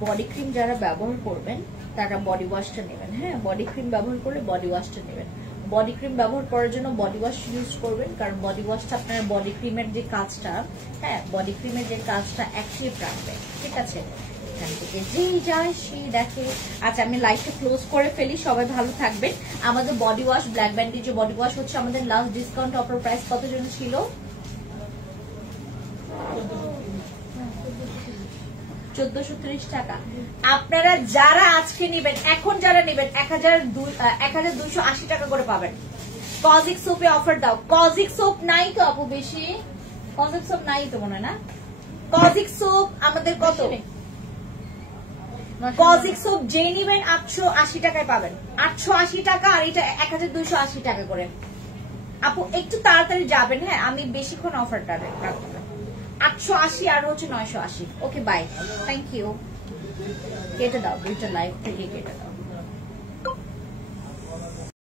বডি ক্রিম যারা ব্যবহার করবেন তারা বডি ওয়াশটা নেবেন, হ্যাঁ। বডি ক্রিম ব্যবহার করলে বডি ওয়াশটা নেবেন। বডি ক্রিম ব্যবহার করার জন্য বডি ওয়াশ ইউজ করবেন, কারণ বডি ওয়াশটা আপনার বডি ক্রিমের যে কাজটা, হ্যাঁ, বডি ক্রিমের যে কাজটা অ্যাক্টিভ রাখবে, ঠিক আছে। এখান থেকে যেই যায় সেই দেখে। আচ্ছা, আমি লাইভটা ক্লোজ করে ফেলি, সবাই ভালো থাকবেন। আমাদের বডি ওয়াশ ব্ল্যাক ব্যান্ডেজ যে বডি ওয়াশ হচ্ছে আমাদের লাস্ট ডিসকাউন্ট অফার প্রাইস কত জন ছিল? 1430 টাকা। আপনারা যারা আজকে নেবেন, এখন যারা নেবেন 1280 টাকা করে পাবেন। কজিক সোপে অফার দাও। কজিক সোপ নাই তো আপু বেশি, কজিক সোপ নাই তো মনে হয় না। কজিক সোপ আমাদের কত? কজিক সোপ যে নেবেন 880 টাকায় পাবেন, 880 টাকা, আর এটা 1280 টাকা করে। আপু একটু তাড়াতাড়ি যাবেন, হ্যাঁ, আমি বেশিক্ষণ অফারটা রাখবো না। 880 আর হচ্ছে 980। ওকে, বাই, থ্যাংক ইউ। কেটে দাও, দুইটা লাইভ থেকে কেটে দাও।